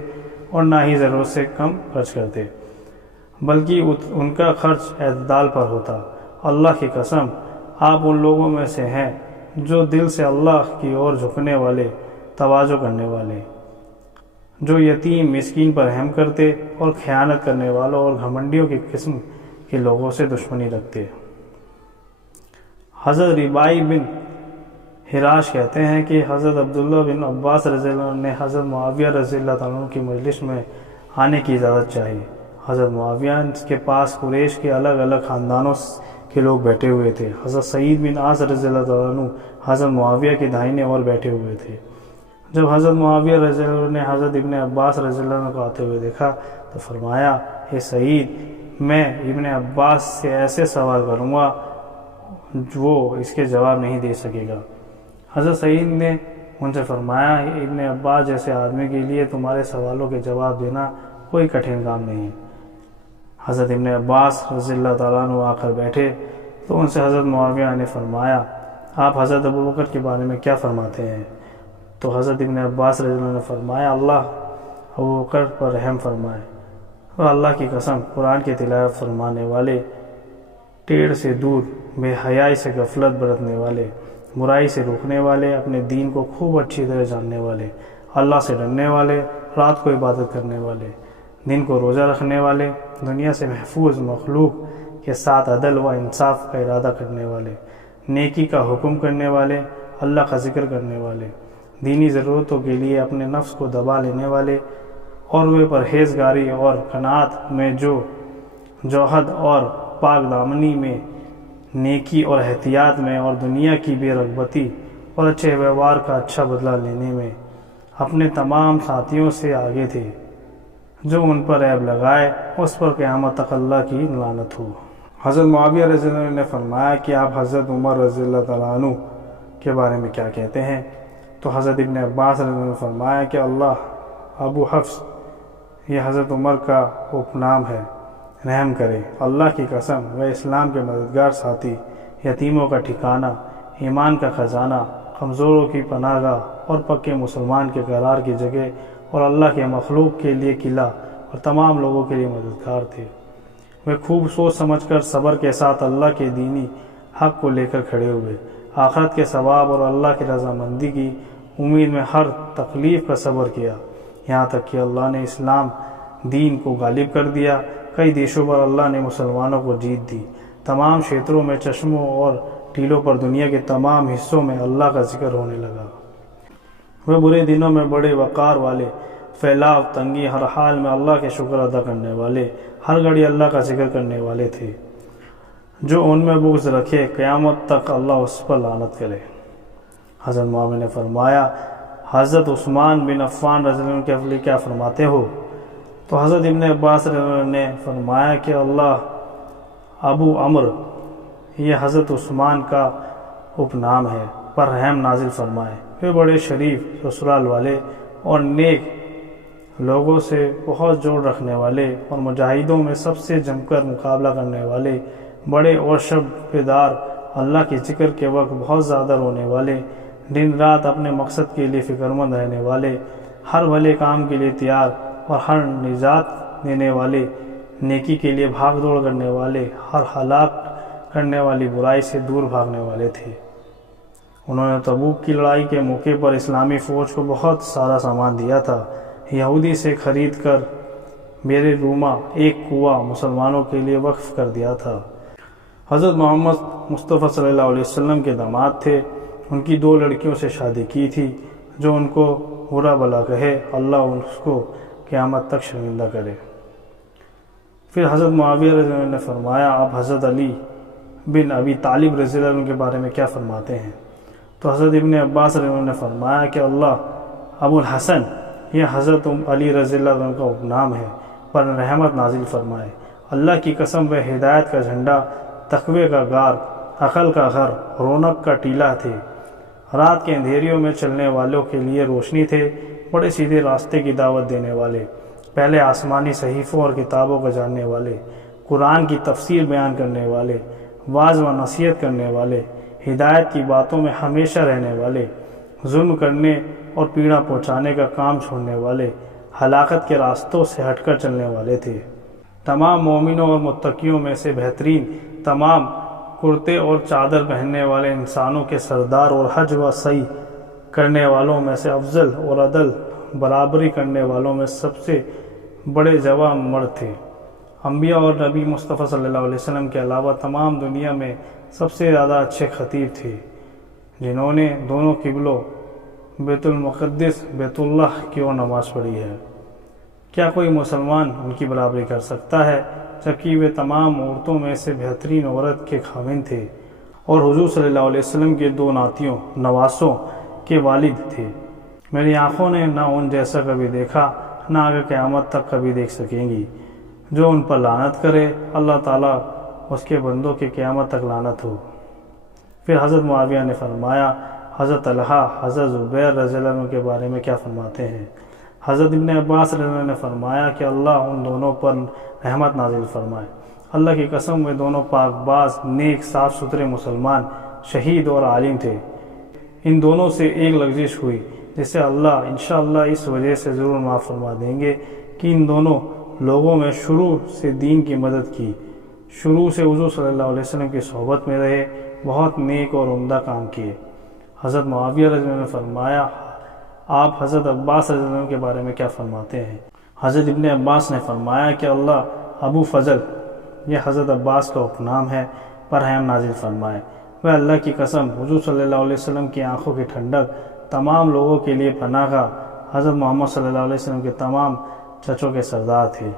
اور نہ ہی ضرورت سے کم خرچ کرتے، بلکہ ان کا خرچ اعتدال پر ہوتا۔ اللہ کی قسم آپ ان لوگوں میں سے ہیں جو دل سے اللہ کی اور جھکنے والے، تواضع کرنے والے، جو یتیم مسکین پر رحم کرتے اور خیانت کرنے والوں اور گھمنڈیوں کی قسم کے لوگوں سے دشمنی رکھتے۔ حضرت ربائی بن حراش کہتے ہیں کہ حضرت عبداللہ بن عباس رضی اللہ عنہ نے حضرت معاویہ رضی اللہ تعالیٰ عنہ کی مجلس میں آنے کی اجازت چاہی۔ حضرت معاویہ کے پاس قریش کے الگ الگ خاندانوں کے لوگ بیٹھے ہوئے تھے۔ حضرت سعید بن عاص رضی اللہ تعالیٰ عنہ حضرت معاویہ کے داہنے اور بیٹھے ہوئے تھے۔ جب حضرت معاویہ رضی اللہ عنہ نے حضرت ابن عباس رضی اللہ عنہ کو آتے ہوئے دیکھا تو فرمایا، اے سعید، میں ابن عباس سے ایسے سوال کروں گا وہ اس کے جواب نہیں دے سکے گا۔ حضرت سعید نے ان سے فرمایا، ابن عباس جیسے آدمی کے لیے تمہارے سوالوں کے جواب دینا کوئی کٹھن کام نہیں۔ حضرت ابن عباس رضی اللہ تعالیٰ عنہ آ کر بیٹھے تو ان سے حضرت معاویہ نے فرمایا، آپ حضرت ابوبکر کے بارے میں کیا فرماتے ہیں؟ تو حضرت ابن عباس رضی اللہ عنہ نے فرمایا، اللہ ابوبکر پر رحم فرمائے، اور اللہ کی قسم قرآن کی تلاوت فرمانے والے، ٹیڑھ سے دور، بے حیائی سے غفلت برتنے والے، برائی سے روکنے والے، اپنے دین کو خوب اچھی طرح جاننے والے، اللہ سے ڈرنے والے، رات کو عبادت کرنے والے، دن کو روزہ رکھنے والے، دنیا سے محفوظ، مخلوق کے ساتھ عدل و انصاف کا ارادہ کرنے والے، نیکی کا حکم کرنے والے، اللہ کا ذکر کرنے والے، دینی ضرورتوں کے لیے اپنے نفس کو دبا لینے والے، اور وہ پرہیزگاری اور قناعت میں جو جوہد اور پاک دامنی میں، نیکی اور احتیاط میں، اور دنیا کی بے رغبتی اور اچھے ویوہار کا اچھا بدلہ لینے میں اپنے تمام ساتھیوں سے آگے تھے۔ جو ان پر عیب لگائے اس پر قیامت تک اللہ کی لعنت ہو۔ حضرت معاویہ رضی اللہ عنہ نے فرمایا کہ آپ حضرت عمر رضی اللہ تعالیٰ عنہ کے بارے میں کیا کہتے ہیں؟ تو حضرت ابن عباس رضی اللہ عنہ نے فرمایا کہ اللہ ابو حفص، یہ حضرت عمر کا اپنام ہے، رحم کرے، اللہ کی قسم وہ اسلام کے مددگار ساتھی، یتیموں کا ٹھکانہ، ایمان کا خزانہ، کمزوروں کی پناہ گاہ، اور پکے مسلمان کے قرار کی جگہ، اور اللہ کے مخلوق کے لیے قلعہ، اور تمام لوگوں کے لیے مددگار تھے۔ وہ خوب سوچ سمجھ کر صبر کے ساتھ اللہ کے دینی حق کو لے کر کھڑے ہوئے، آخرت کے ثواب اور اللہ کی رضامندی کی امید میں ہر تکلیف کا صبر کیا، یہاں تک کہ اللہ نے اسلام دین کو غالب کر دیا۔ کئی دیشوں پر اللہ نے مسلمانوں کو جیت دی، تمام چھیتروں میں، چشموں اور ٹیلوں پر، دنیا کے تمام حصوں میں اللہ کا ذکر ہونے لگا۔ وہ برے دنوں میں بڑے وقار والے، پھیلاؤ، تنگی، ہر حال میں اللہ کے شکر ادا کرنے والے، ہر گھڑی اللہ کا ذکر کرنے والے تھے۔ جو ان میں بغض رکھے قیامت تک اللہ اس پر لعنت کرے۔ حضرت معاویہ نے فرمایا، حضرت عثمان بن عفان رضی اللہ عنہ کے حوالے کیا فرماتے ہو؟ تو حضرت ابن عباس رضی اللہ عنہ نے فرمایا کہ اللہ ابو عمر، یہ حضرت عثمان کا اپنام ہے، پر رحم نازل فرمائے۔ وہ بڑے شریف سسرال والے اور نیک لوگوں سے بہت جوڑ رکھنے والے، اور مجاہدوں میں سب سے جم کر مقابلہ کرنے والے، بڑے اور شب بیدار، اللہ کے ذکر کے وقت بہت زیادہ رونے والے، دن رات اپنے مقصد کے لیے فکرمند رہنے والے، ہر بھلے کام کے لیے تیار اور ہر نجات دینے والے، نیکی کے لیے بھاگ دوڑ کرنے والے، ہر ہلاک کرنے والی برائی سے دور بھاگنے والے تھے۔ انہوں نے تبوک کی لڑائی کے موقع پر اسلامی فوج کو بہت سارا سامان دیا تھا۔ یہودی سے خرید کر بیر روما ایک کنواں مسلمانوں کے لیے وقف کر دیا تھا۔ حضرت محمد مصطفیٰ صلی اللہ علیہ وسلم کے داماد تھے، ان کی 2 لڑکیوں سے شادی کی تھی۔ جو ان کو برا بھلا کہے اللہ اس کو قیامت تک شرمندہ کرے۔ پھر حضرت معاویہ رضی اللہ عنہ نے فرمایا، آپ حضرت علی بن ابی طالب رضی اللہ عنہ کے بارے میں کیا فرماتے ہیں؟ تو حضرت ابن عباس رضی اللہ عنہ نے فرمایا کہ اللہ ابو الحسن، یہ حضرت علی رضی اللہ عنہ کا اپنام ہے، پر رحمت نازل فرمائے۔ اللہ کی قسم وہ ہدایت کا جھنڈا، تقوی کا غار، عقل کا گھر، رونق کا ٹیلہ تھے، رات کے اندھیریوں میں چلنے والوں کے لیے روشنی تھے، بڑے سیدھے راستے کی دعوت دینے والے، پہلے آسمانی صحیفوں اور کتابوں کو جاننے والے، قرآن کی تفسیر بیان کرنے والے، واعظ و نصیحت کرنے والے، ہدایت کی باتوں میں ہمیشہ رہنے والے، ظلم کرنے اور پیڑا پہنچانے کا کام چھوڑنے والے، ہلاکت کے راستوں سے ہٹ کر چلنے والے تھے۔ تمام مومنوں اور متقیوں میں سے بہترین، تمام کرتے اور چادر پہننے والے انسانوں کے سردار، اور حج و سعی کرنے والوں میں سے افضل، اور عدل برابری کرنے والوں میں سب سے بڑے جوان مرد تھے۔ انبیاء اور نبی مصطفیٰ صلی اللہ علیہ وسلم کے علاوہ تمام دنیا میں سب سے زیادہ اچھے خطیب تھے، جنہوں نے دونوں قبلوں بیت المقدس بیت اللہ کی اور نماز پڑھی ہے۔ کیا کوئی مسلمان ان کی برابری کر سکتا ہے، جبکہ وہ تمام عورتوں میں سے بہترین عورت کے خاوند تھے اور حضور صلی اللہ علیہ وسلم کے دو نواسوں کے والد تھے۔ میری آنکھوں نے نہ ان جیسا کبھی دیکھا، نہ آگے قیامت تک کبھی دیکھ سکیں گی۔ جو ان پر لعنت کرے، اللہ تعالیٰ اس کے بندوں کے قیامت تک لعنت ہو۔ پھر حضرت معاویہ نے فرمایا، حضرت طلحہ، حضرت زبیر رضی اللہ عنہ کے بارے میں کیا فرماتے ہیں؟ حضرت ابن عباس رضی اللہ عنہ نے فرمایا کہ اللہ ان دونوں پر رحمت نازل فرمائے۔ اللہ کی قسم وہ دونوں پاک باز، نیک، صاف ستھرے مسلمان، شہید اور عالم تھے۔ ان دونوں سے ایک لغزش ہوئی جسے اللہ انشاءاللہ اس وجہ سے ضرور معاف فرما دیں گے کہ ان دونوں لوگوں میں شروع سے دین کی مدد کی، شروع سے حضور صلی اللہ علیہ وسلم کی صحبت میں رہے، بہت نیک اور عمدہ کام کیے۔ حضرت معاویہ رضی اللہ عنہ نے فرمایا، آپ حضرت عباس رضی اللہ عنہ کے بارے میں کیا فرماتے ہیں؟ حضرت ابن عباس نے فرمایا کہ اللہ ابو فضل، یہ حضرت عباس کا اپنام ہے، پر رحم نازل فرمائے۔ وہ اللہ کی قسم حضور صلی اللہ علیہ وسلم کی آنکھوں کی ٹھنڈک، تمام لوگوں کے لیے پناہ گاہ، حضرت محمد صلی اللہ علیہ وسلم کے تمام چچوں کے سردار تھے۔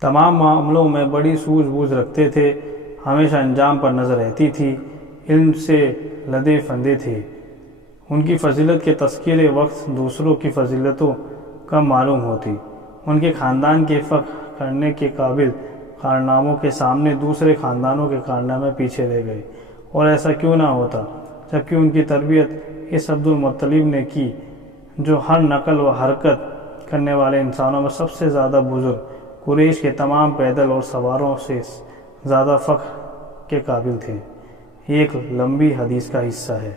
تمام معاملوں میں بڑی سوجھ بوجھ رکھتے تھے، ہمیشہ انجام پر نظر رہتی تھی، علم سے لدے فندے تھے۔ ان کی فضیلت کے تذکرے وقت دوسروں کی فضیلتوں کم معلوم ہوتی۔ ان کے خاندان کے فخر کرنے کے قابل کارناموں کے سامنے دوسرے خاندانوں کے کارنامے پیچھے رہ گئے، اور ایسا کیوں نہ ہوتا، جبکہ ان کی تربیت اس عبد المطلب نے کی، جو ہر نقل و حرکت کرنے والے انسانوں میں سب سے زیادہ بزرگ، قریش کے تمام پیدل اور سواروں سے زیادہ فخر کے قابل تھے۔ یہ ایک لمبی حدیث کا حصہ ہے۔